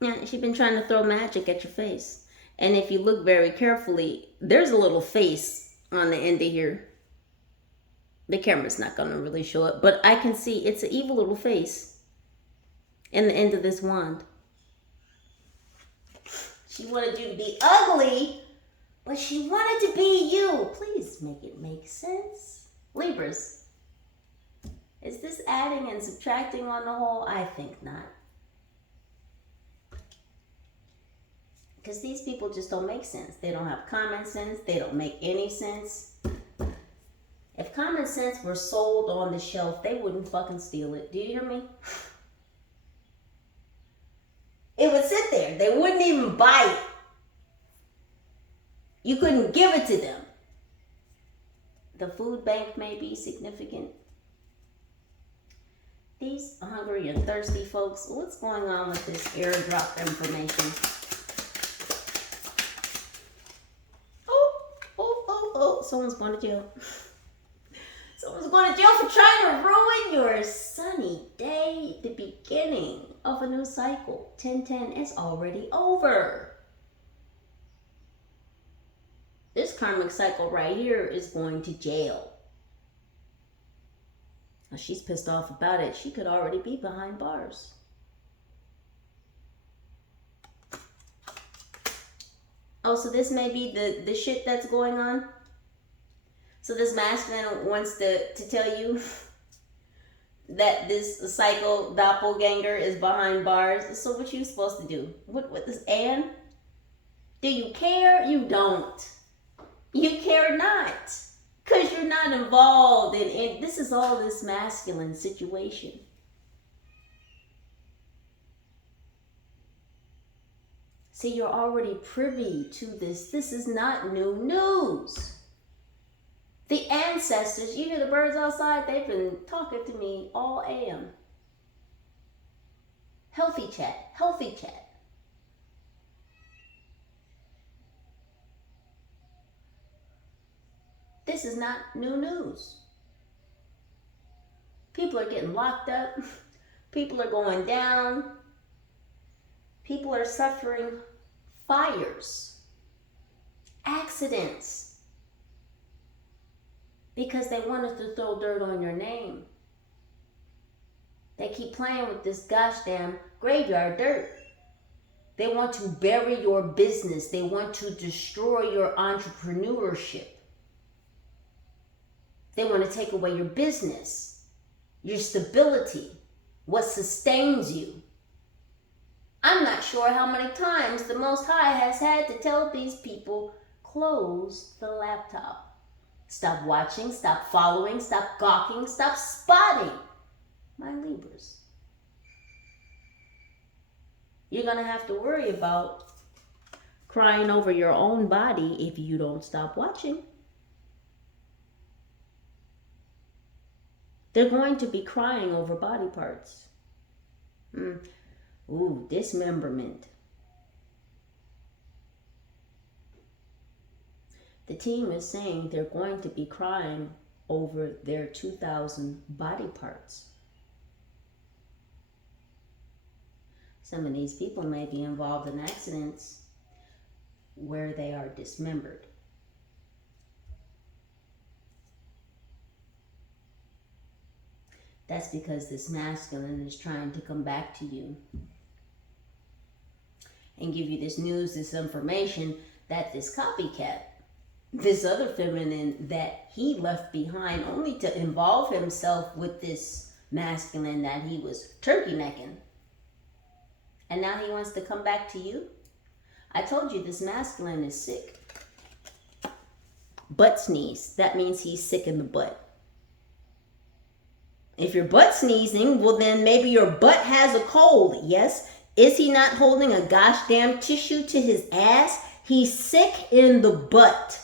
Yeah, she's been trying to throw magic at your face. And if you look very carefully, there's a little face on the end of here. The camera's not going to really show it, but I can see it's an evil little face in the end of this wand. She wanted you to be ugly, but she wanted to be you. Please make it make sense. Libras, is this adding and subtracting on the whole? I think not. Because these people just don't make sense. They don't have common sense. They don't make any sense. If common sense were sold on the shelf, they wouldn't fucking steal it. Do you hear me? It would sit there. They wouldn't even buy it. You couldn't give it to them. The food bank may be significant. These hungry and thirsty folks, what's going on with this airdrop information? Oh, someone's going to jail. Someone's going to jail for trying to ruin your sunny day, the beginning of a new cycle. 1010 is already over. This karmic cycle right here is going to jail. Now she's pissed off about it. She could already be behind bars. Oh, so this may be the shit that's going on? So this masculine wants to tell you that this psycho doppelganger is behind bars. So what you supposed to do? What this, Anne? Do you care? You don't. You care not. Because you're not involved in this is all this masculine situation. See, you're already privy to this. This is not new news. The ancestors, you hear the birds outside, they've been talking to me all AM. Healthy chat, healthy chat. This is not new news. People are getting locked up. People are going down. People are suffering fires, accidents, because they wanted to throw dirt on your name. They keep playing with this gosh damn graveyard dirt. They want to bury your business. They want to destroy your entrepreneurship. They want to take away your business, your stability, what sustains you. I'm not sure how many times the Most High has had to tell these people, close the laptop. Stop watching, stop following, stop gawking, stop spotting my Libras. You're going to have to worry about crying over your own body if you don't stop watching. They're going to be crying over body parts. Ooh, dismemberment. The team is saying they're going to be crying over their 2,000 body parts. Some of these people may be involved in accidents where they are dismembered. That's because this masculine is trying to come back to you and give you this news, this information that this copycat, this other feminine that he left behind only to involve himself with this masculine that he was turkey necking. And now he wants to come back to you. I told you this masculine is sick. Butt sneeze. That means he's sick in the butt. If you're butt sneezing, well then maybe your butt has a cold. Yes. Is he not holding a gosh damn tissue to his ass? He's sick in the butt.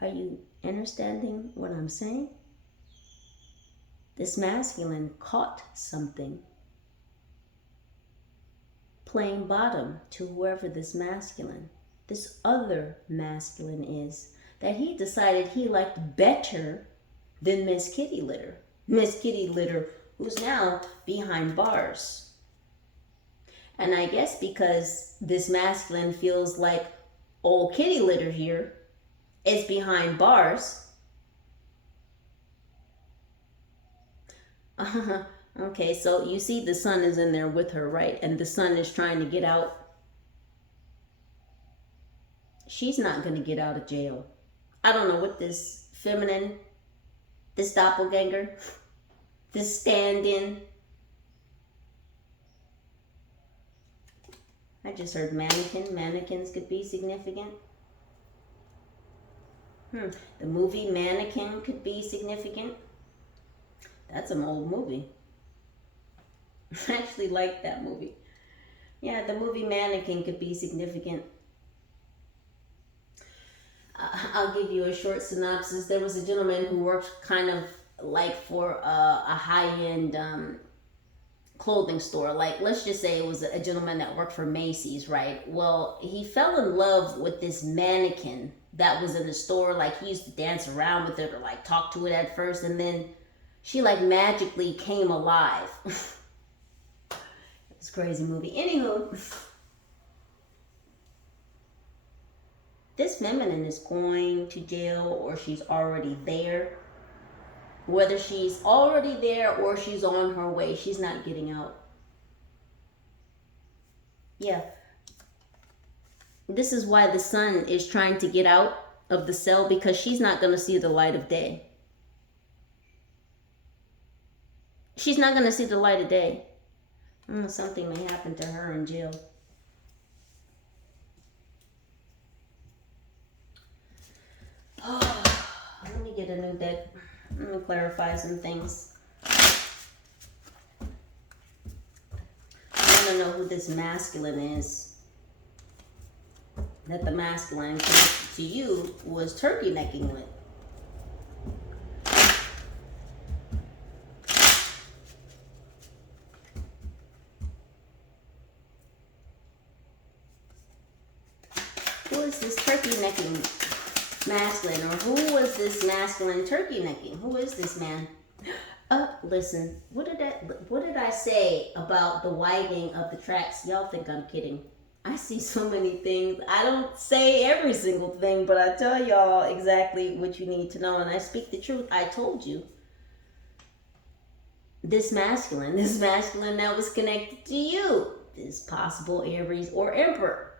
Are you understanding what I'm saying? This masculine caught something. Playing bottom to whoever this masculine, this other masculine is, that he decided he liked better than Miss Kitty Litter. Miss Kitty Litter, who's now behind bars. And I guess because this masculine feels like old Kitty Litter here is behind bars. Okay, so you see the son is in there with her, right? And the son is trying to get out. She's not going to get out of jail. I don't know what this feminine, this doppelganger, this stand-in. I just heard mannequin. Mannequins could be significant. The movie Mannequin could be significant. That's an old movie. I actually like that movie. Yeah, the movie Mannequin could be significant. I'll give you a short synopsis. There was a gentleman who worked kind of like for a high-end clothing store. Like, let's just say it was a gentleman that worked for Macy's, right? Well, he fell in love with this mannequin that was in the store. Like, he used to dance around with it or like talk to it at first, and then she like magically came alive. It's a crazy movie. Anywho, this feminine is going to jail, or she's already there. Whether she's already there or she's on her way, she's not getting out. Yeah. This is why the son is trying to get out of the cell, because she's not going to see the light of day. She's not going to see the light of day. Something may happen to her in jail. get a new deck. Let me clarify some things. I want to know who this masculine is. That the masculine connected to you was turkey necking with. Who is this turkey necking masculine? Or who was this masculine turkey necking? Who is this man? Listen, what did I say about the widening of the tracks? Y'all think I'm kidding. I see so many things. I don't say every single thing, but I tell y'all exactly what you need to know, and I speak the truth. I told you. This masculine that was connected to you, this possible Aries or Emperor.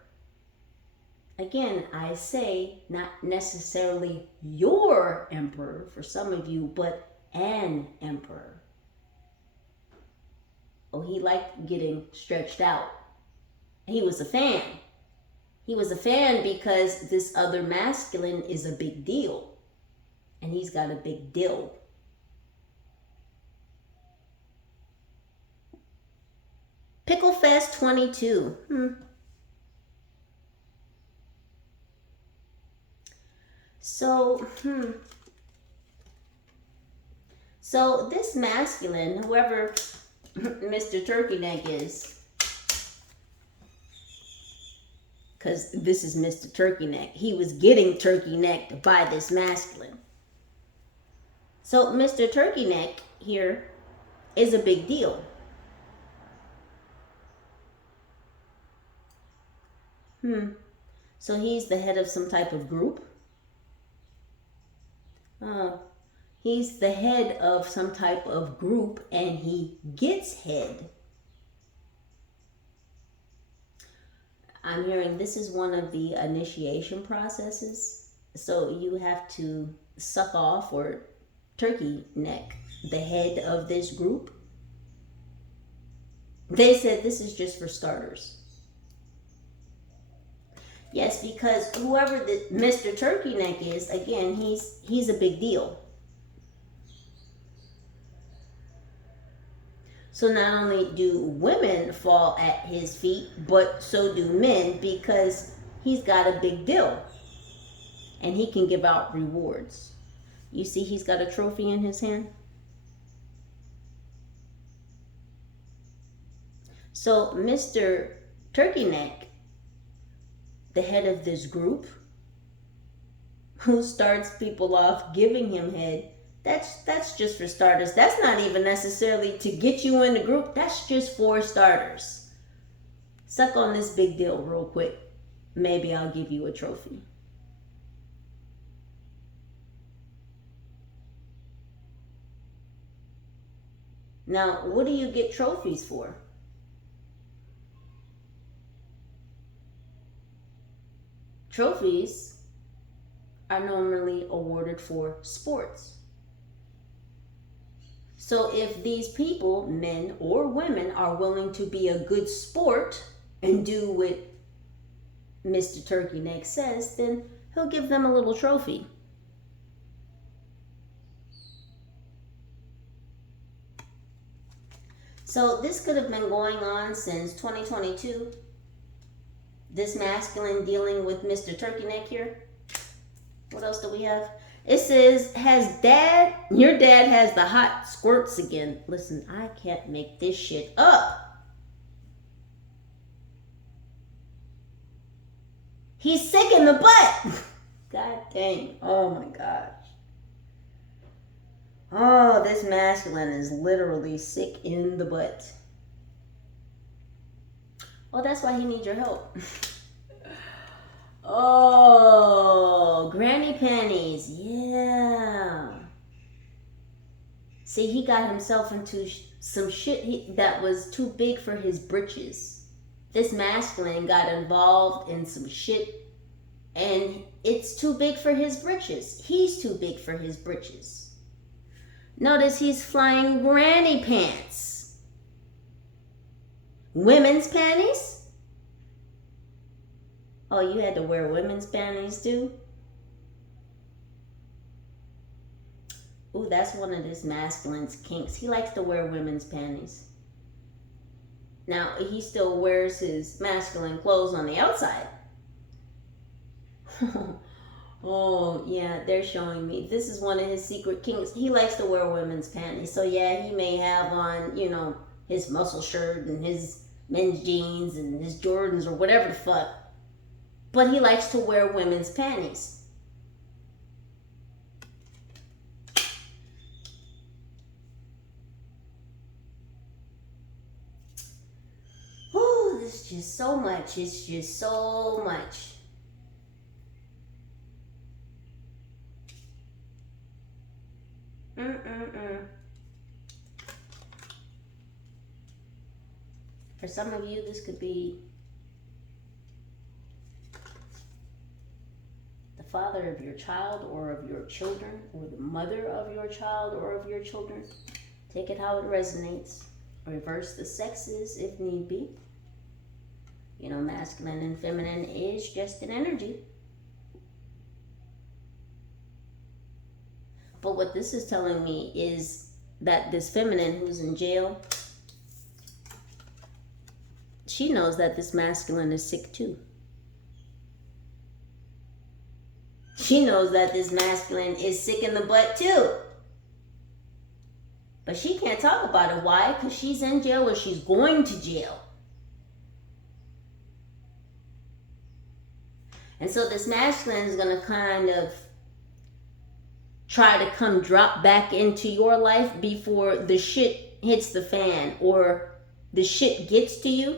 Again, I say not necessarily your emperor for some of you, but an emperor. Oh, he liked getting stretched out. He was a fan. He was a fan because this other masculine is a big deal. And he's got a big deal. Pickle Fest 22. So this masculine, whoever Mr. Turkey Neck is, because this is Mr. Turkey Neck. He was getting turkey necked by this masculine. So Mr. Turkey Neck here is a big deal. So he's the head of some type of group. He's the head of some type of group and he gets head. I'm hearing this is one of the initiation processes. So you have to suck off or turkey neck the head of this group. They said this is just for starters. Yes, because whoever the Mr. Turkey Neck is, again, he's a big deal. So not only do women fall at his feet, but so do men because he's got a big deal. And he can give out rewards. You see he's got a trophy in his hand? So Mr. Turkey Neck, the head of this group, who starts people off giving him head, that's just for starters. That's not even necessarily to get you in the group. That's just for starters. Suck on this big deal real quick. Maybe I'll give you a trophy. Now, what do you get trophies for? Trophies are normally awarded for sports. So if these people, men or women, are willing to be a good sport and do what Mr. Turkey Neck says, then he'll give them a little trophy. So this could have been going on since 2022. This masculine dealing with Mr. Turkey Neck here. What else do we have? It says, your dad has the hot squirts again. Listen, I can't make this shit up. He's sick in the butt. God dang. Oh my gosh. Oh, this masculine is literally sick in the butt. Oh, that's why he needs your help. Oh, granny panties. Yeah. See, he got himself into some shit that was too big for his britches. This masculine got involved in some shit and it's too big for his britches. He's too big for his britches. Notice he's flying granny pants. Women's panties? Oh, you had to wear women's panties too? Ooh, that's one of this masculine's kinks. He likes to wear women's panties. Now, he still wears his masculine clothes on the outside. Oh, yeah, they're showing me. This is one of his secret kinks. He likes to wear women's panties. So, yeah, he may have on, you know, his muscle shirt and his men's jeans and his Jordans or whatever the fuck. But he likes to wear women's panties. Oh, there's just so much. It's just so much. For some of you, this could be the father of your child or of your children, or the mother of your child or of your children. Take it how it resonates. Reverse the sexes if need be. You know, masculine and feminine is just an energy. But what this is telling me is that this feminine who's in jail, she knows that this masculine is sick too. She knows that this masculine is sick in the butt too. But she can't talk about it. Why? Because she's in jail or she's going to jail. And so this masculine is going to kind of try to come drop back into your life before the shit hits the fan or the shit gets to you.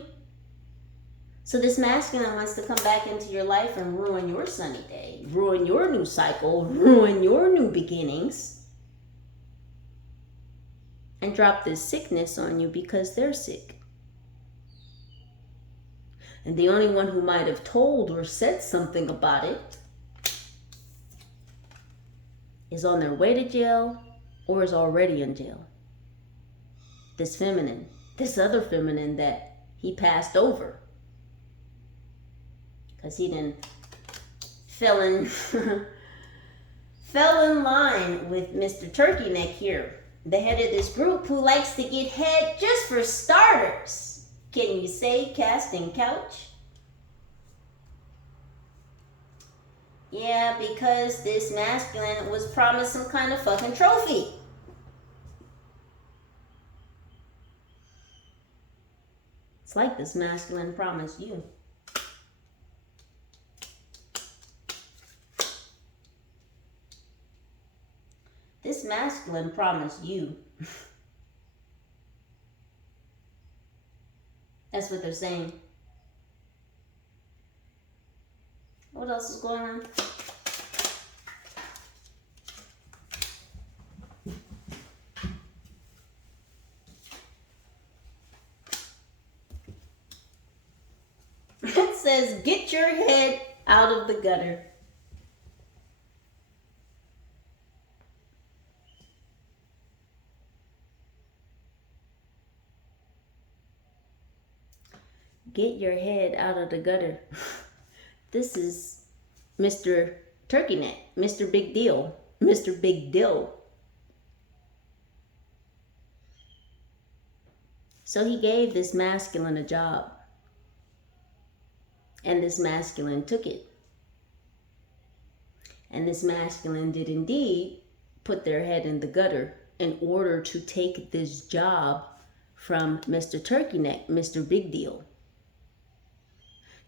So this masculine wants to come back into your life and ruin your sunny day, ruin your new cycle, ruin your new beginnings, and drop this sickness on you because they're sick. And the only one who might have told or said something about it is on their way to jail or is already in jail. This feminine, this other feminine that he passed over. Because he didn't fell in line with Mr. Turkey Neck here, the head of this group who likes to get head just for starters. Can you say casting couch? Yeah, because this masculine was promised some kind of fucking trophy. It's like this masculine promised you. This masculine promised you. That's what they're saying. What else is going on? It says, get your head out of the gutter. Get your head out of the gutter. This is Mr. Turkey Neck, Mr. Big Deal, Mr. Big Deal. So he gave this masculine a job. And this masculine took it. And this masculine did indeed put their head in the gutter in order to take this job from Mr. Turkey Neck, Mr. Big Deal.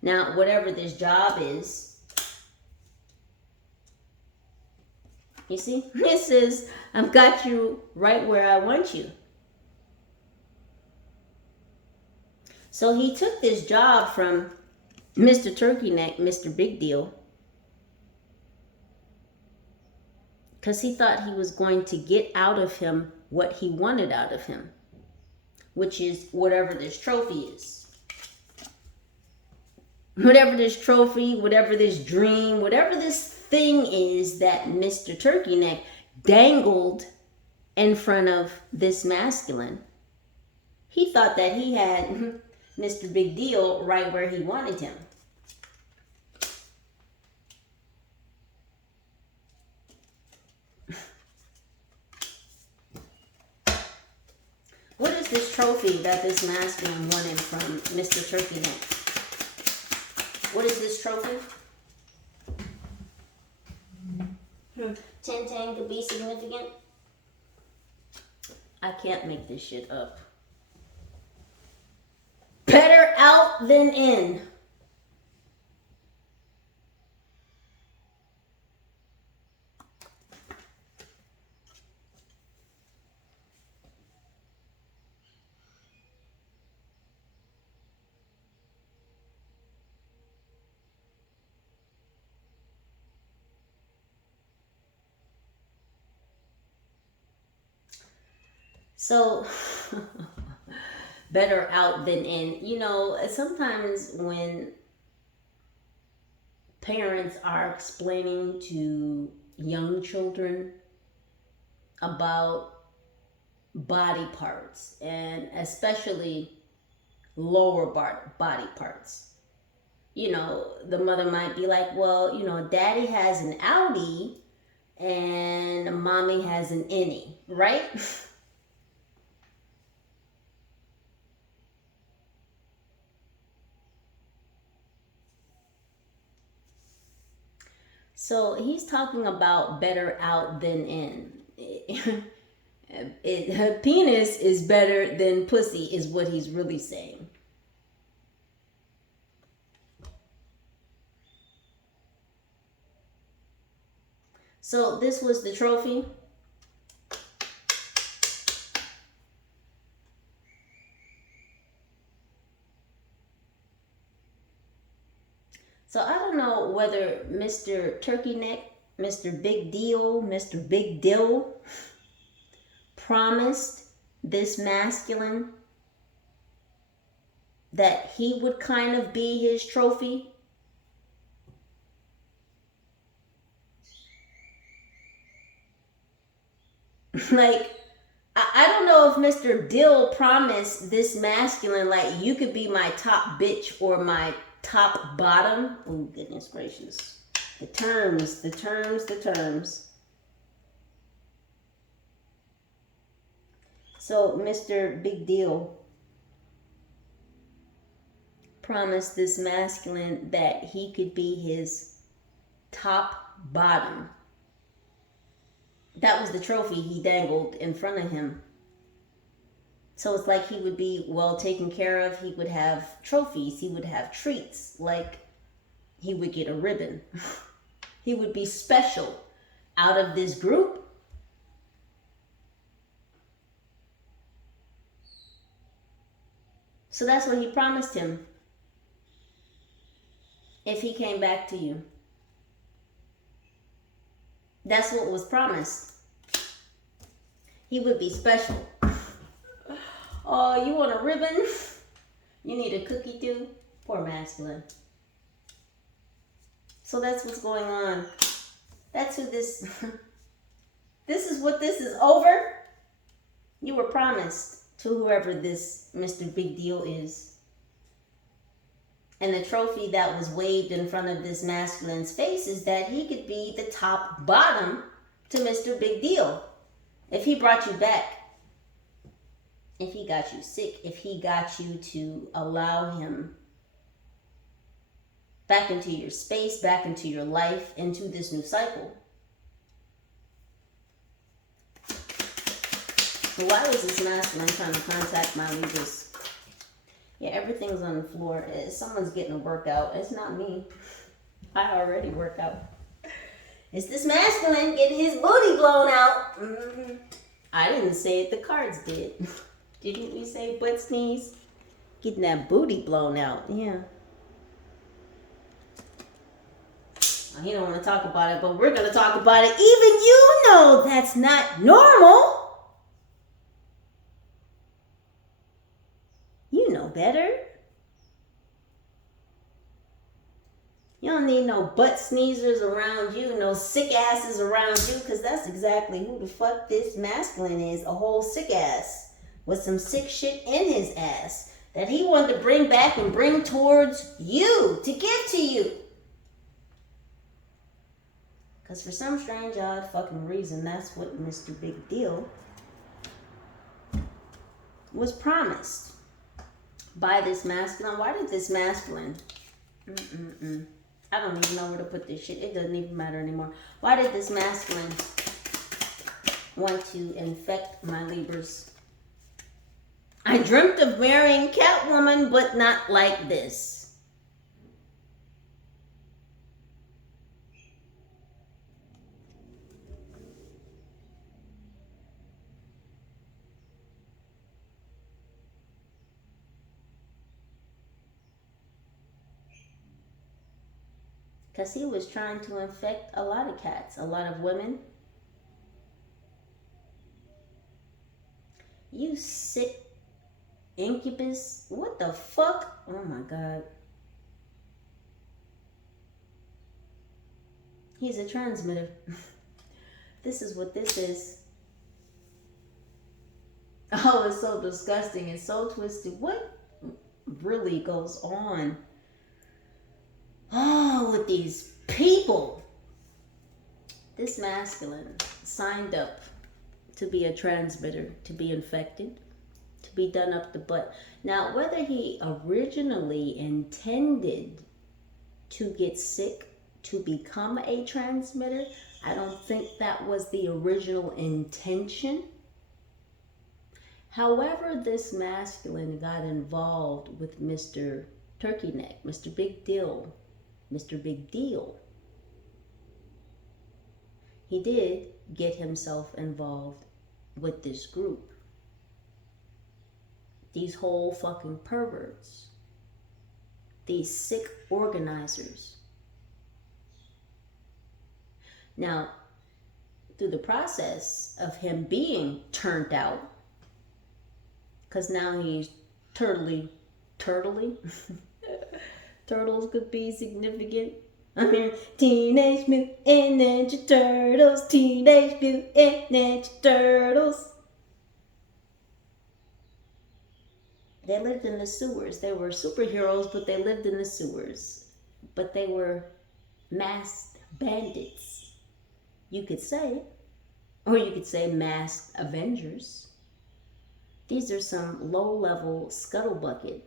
Now, whatever this job is, you see, this is, I've got you right where I want you. So he took this job from Mr. Turkey Neck, Mr. Big Deal, because he thought he was going to get out of him what he wanted out of him, which is whatever this trophy is. Whatever this trophy, whatever this dream, whatever this thing is that Mr. Turkey Neck dangled in front of this masculine. He thought that he had Mr. Big Deal right where he wanted him. this trophy that this masculine wanted from Mr. Turkey Neck? What is this trophy? 10-10 could be significant. I can't make this shit up. Better out than in. So, better out than in. You know, sometimes when parents are explaining to young children about body parts, and especially lower body parts, you know, the mother might be like, well, you know, daddy has an outie and mommy has an innie, right? So he's talking about better out than in. Penis is better than pussy is what he's really saying. So this was the trophy. So I don't know whether Mr. Turkey Neck, Mr. Big Deal, Mr. Big Deal promised this masculine that he would kind of be his trophy. Like, I don't know if Mr. Dill promised this masculine, like, you could be my top bitch or my top bottom. Oh, goodness gracious. The terms. So, Mr. Big Deal promised this masculine that he could be his top bottom. That was the trophy he dangled in front of him. So it's like he would be well taken care of. He would have trophies. He would have treats. Like he would get a ribbon. He would be special out of this group. So that's what he promised him if he came back to you. That's what was promised. He would be special. Oh, you want a ribbon? You need a cookie too? Poor masculine. So that's what's going on. That's who this... This is what this is over. You were promised to whoever this Mr. Big Deal is. And the trophy that was waved in front of this masculine's face is that he could be the top bottom to Mr. Big Deal. If he brought you back, if he got you sick, if he got you to allow him back into your space, back into your life, into this new cycle. So why was this masculine trying to contact my Libras? Yeah, everything's on the floor. Someone's getting a workout. It's not me. I already work out. It's this masculine getting his booty blown out. Mm-hmm. I didn't say it. The cards did. Didn't we say butt sneeze? Getting that booty blown out. Yeah. Well, he don't want to talk about it, but we're going to talk about it. Even you know that's not normal. You know better. You don't need no butt sneezers around you, no sick asses around you, because that's exactly who the fuck this masculine is. A whole sick ass with some sick shit in his ass that he wanted to bring back and bring towards you, to give to you. Because for some strange, odd fucking reason, that's what Mr. Big Deal was promised by this masculine. Why did this masculine? I don't even know where to put this shit. It doesn't even matter anymore. Why did this masculine want to infect my Libras? I dreamt of marrying Catwoman, but not like this. Because he was trying to infect a lot of cats, a lot of women. You sick incubus. What the fuck? Oh my God. He's a transmitter. This is what this is. Oh, it's so disgusting. It's so twisted. What really goes on? Oh, with these people. This masculine signed up to be a transmitter, to be infected, to be done up the butt. Now, whether he originally intended to get sick to become a transmitter, I don't think that was the original intention. However, this masculine got involved with Mr. Turkey Neck, Mr. Big Deal, Mr. Big Deal. He did get himself involved with this group. These whole fucking perverts. These sick organizers. Now, through the process of him being turned out, because now he's turtly. Turtles could be significant. I mean, Teenage Mutant Ninja Turtles, Teenage Mutant Ninja Turtles. They lived in the sewers. They were superheroes, but they lived in the sewers. But they were masked bandits, you could say. Or you could say masked Avengers. These are some low-level scuttlebucket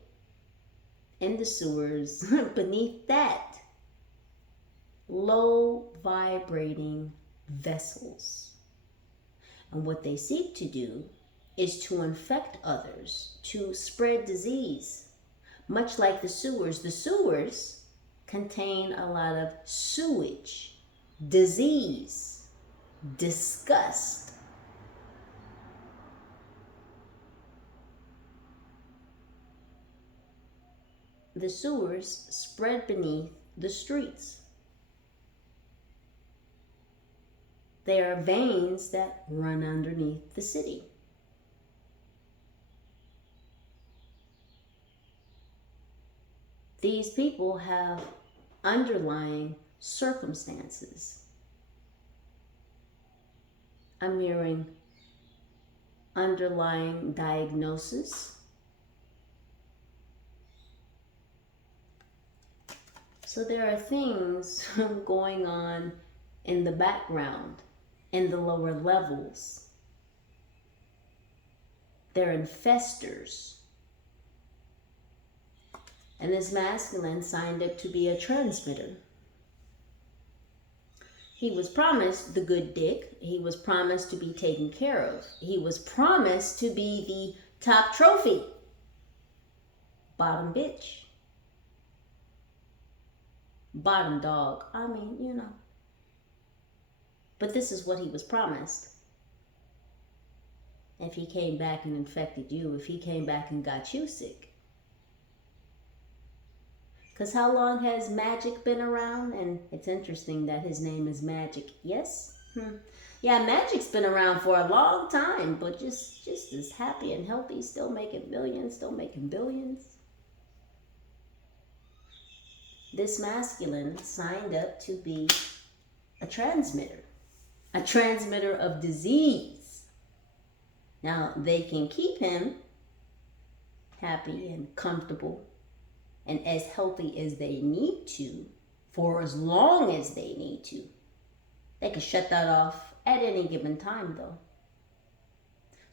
in the sewers. Beneath that, low vibrating vessels. And what they seek to do is to infect others, to spread disease. Much like the sewers contain a lot of sewage, disease, disgust. The sewers spread beneath the streets. They are veins that run underneath the city. These people have underlying circumstances. I'm hearing underlying diagnosis. So there are things going on in the background, in the lower levels. They're infestors. And this masculine signed up to be a transmitter. He was promised the good dick. He was promised to be taken care of. He was promised to be the top trophy. Bottom bitch. Bottom dog. I mean, you know. But this is what he was promised. If he came back and infected you, if he came back and got you sick. Because how long has Magic been around? And it's interesting that his name is Magic. Yes? Yeah, Magic's been around for a long time, but just as happy and healthy, still making millions, still making billions. This masculine signed up to be a transmitter of disease. Now, they can keep him happy and comfortable and as healthy as they need to for as long as they need to. They can shut that off at any given time, though.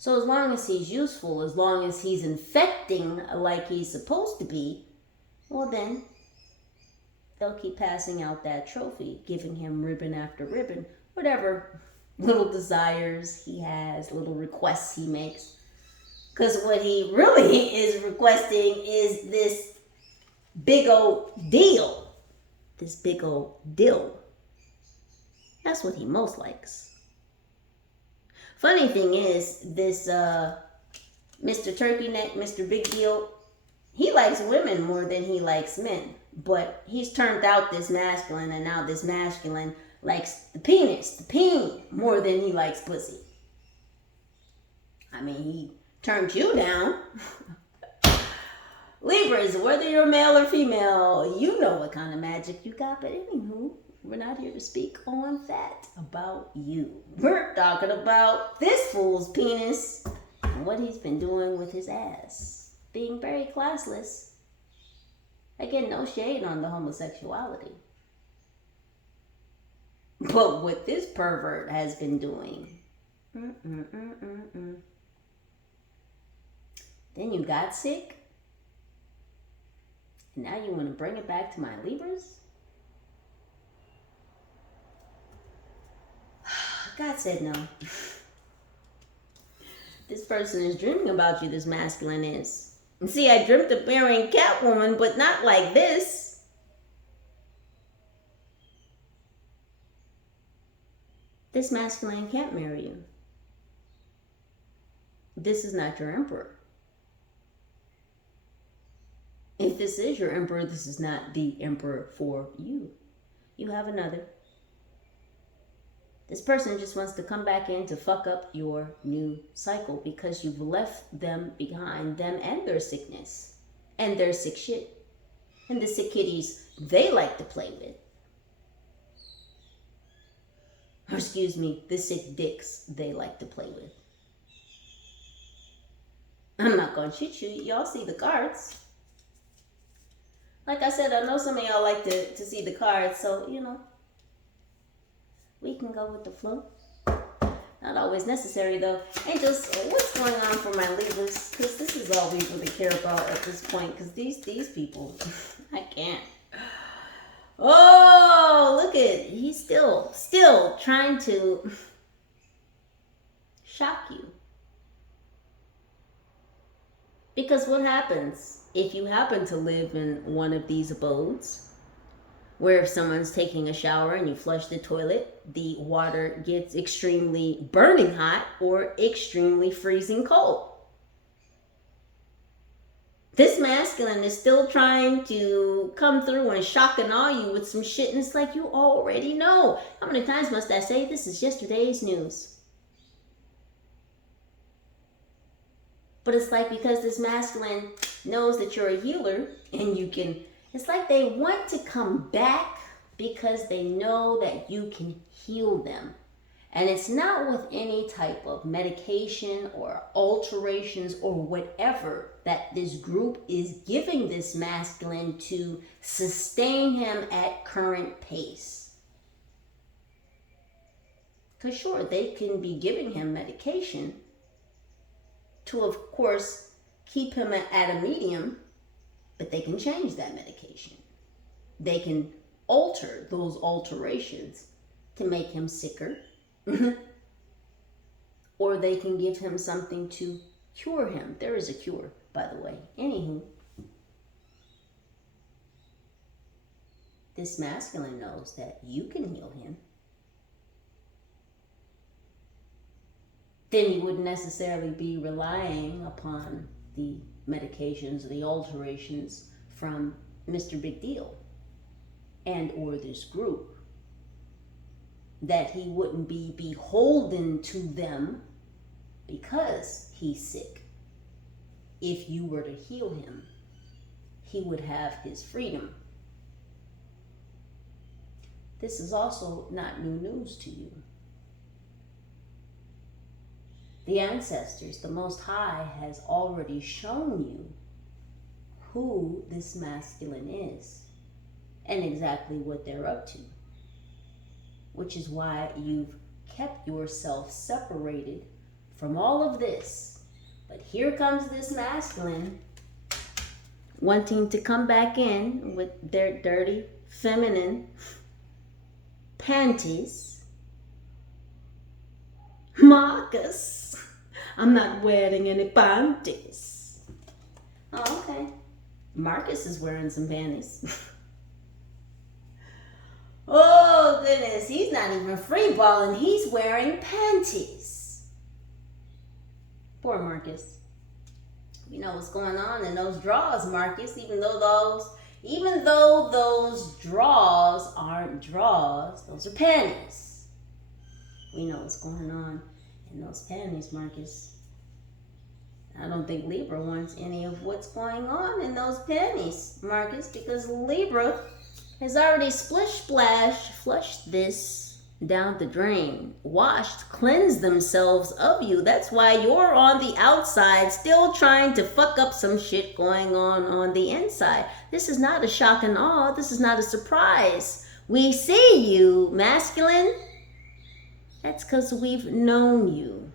So as long as he's useful, as long as he's infecting like he's supposed to be, well then, they'll keep passing out that trophy, giving him ribbon after ribbon, whatever little desires he has, little requests he makes. Because what he really is requesting is this big old deal. This big old deal. That's what he most likes. Funny thing is, this Mr. Turkey Neck, Mr. Big Deal, he likes women more than he likes men. But he's turned out this masculine, and now this masculine likes the penis, the peen, more than he likes pussy. I mean, he turned you down. Libras, whether you're male or female, you know what kind of magic you got. But anywho, we're not here to speak on that about you. We're talking about this fool's penis and what he's been doing with his ass. Being very classless. Again, no shade on the homosexuality. But what this pervert has been doing. Then you got sick. And now you want to bring it back to my Libras? God said no. This person is dreaming about you, this masculine is. And see, I dreamt of marrying Catwoman, but not like this. This masculine can't marry you. This is not your emperor. If this is your emperor, this is not the emperor for you. You have another. This person just wants to come back in to fuck up your new cycle because you've left them behind, them and their sickness and their sick shit and the sick kitties they like to play with. Or excuse me, the sick dicks they like to play with. I'm not gonna shoot you. Y'all see the cards. Like I said, I know some of y'all like to see the cards, so you know. We can go with the flow. Not always necessary though. Angels, what's going on for my Libras? Because this is all we really care about at this point. Because these people, I can't. Oh, look at, he's still trying to shock you. Because what happens if you happen to live in one of these abodes? Where if someone's taking a shower and you flush the toilet, the water gets extremely burning hot or extremely freezing cold. This masculine is still trying to come through and shock and awe you with some shit, and it's like you already know. How many times must I say this is yesterday's news? But it's like because this masculine knows that you're a healer and you can... It's like they want to come back because they know that you can heal them. And it's not with any type of medication or alterations or whatever that this group is giving this masculine to sustain him at current pace. Because sure, they can be giving him medication to, of course, keep him at a medium. But they can change that medication. They can alter those alterations to make him sicker. Or they can give him something to cure him. There is a cure, by the way. Anywho, this masculine knows that you can heal him. Then you wouldn't necessarily be relying upon the medications, the alterations from Mr. Big Deal and or this group, that he wouldn't be beholden to them because he's sick. If you were to heal him, he would have his freedom. This is also not new news to you. The ancestors, the Most High, has already shown you who this masculine is and exactly what they're up to, which is why you've kept yourself separated from all of this. But here comes this masculine wanting to come back in with their dirty, feminine panties. Marcus, I'm not wearing any panties. Oh, okay. Marcus is wearing some panties. Oh, goodness. He's not even free balling. He's wearing panties. Poor Marcus. We know what's going on in those drawers, Marcus, even though those drawers aren't drawers, those are panties. We know what's going on in those panties, Marcus. I don't think Libra wants any of what's going on in those panties, Marcus, because Libra has already splish-splash flushed this down the drain, washed, cleansed themselves of you. That's why you're on the outside still trying to fuck up some shit going on the inside. This is not a shock and awe. This is not a surprise. We see you, masculine. That's because we've known you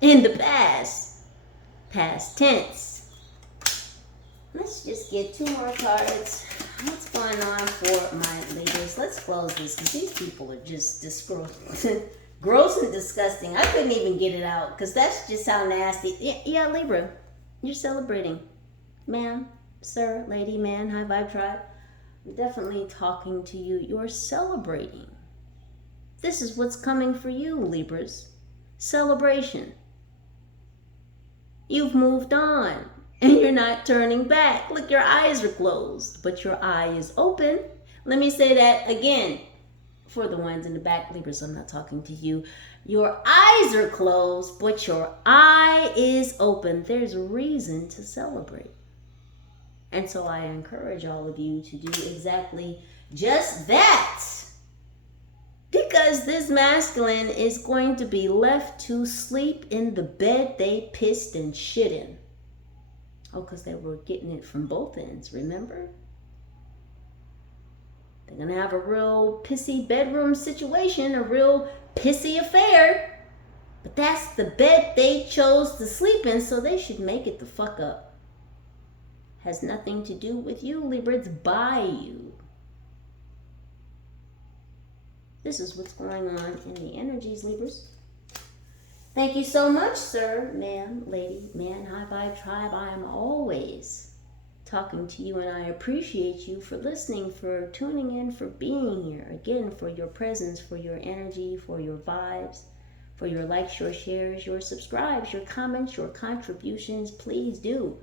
in the past tense. Let's just get 2 more cards. What's going on for my ladies? Let's close this because these people are just gross and disgusting. I couldn't even get it out because that's just how nasty. Yeah, Libra, you're celebrating. Ma'am, sir, lady, man, high vibe tribe. I'm definitely talking to you. You're celebrating. This is what's coming for you, Libras. Celebration. You've moved on. And you're not turning back. Look, your eyes are closed, but your eye is open. Let me say that again. For the ones in the back, Libras, I'm not talking to you. Your eyes are closed, but your eye is open. There's a reason to celebrate. And so I encourage all of you to do exactly just that. Because this masculine is going to be left to sleep in the bed they pissed and shit in. Oh, because they were getting it from both ends, remember? They're going to have a real pissy bedroom situation, a real pissy affair. But that's the bed they chose to sleep in, so they should make it the fuck up. Has nothing to do with you, Libra. It's by you. This is what's going on in the energies, Libras. Thank you so much, sir, ma'am, lady, man, high vibe tribe. I am always talking to you, and I appreciate you for listening, for tuning in, for being here. Again, for your presence, for your energy, for your vibes, for your likes, your shares, your subscribes, your comments, your contributions. Please do.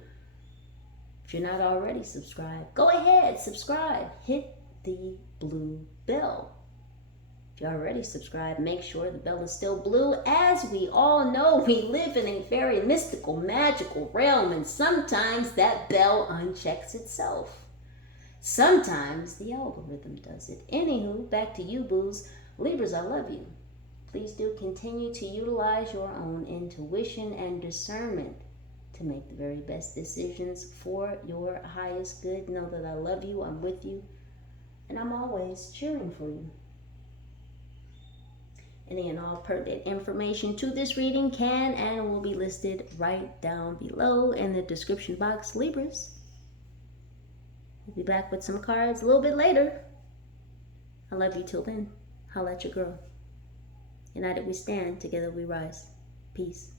If you're not already subscribed, go ahead, subscribe. Hit the blue bell. If you're already subscribed, make sure the bell is still blue. As we all know, we live in a very mystical, magical realm, and sometimes that bell unchecks itself. Sometimes the algorithm does it. Anywho, back to you, boos. Libras, I love you. Please do continue to utilize your own intuition and discernment to make the very best decisions for your highest good. Know that I love you, I'm with you, and I'm always cheering for you. Any and all pertinent information to this reading can and will be listed right down below in the description box, Libras. We'll be back with some cards a little bit later. I love you till then. Holla at your girl. United we stand, together we rise. Peace.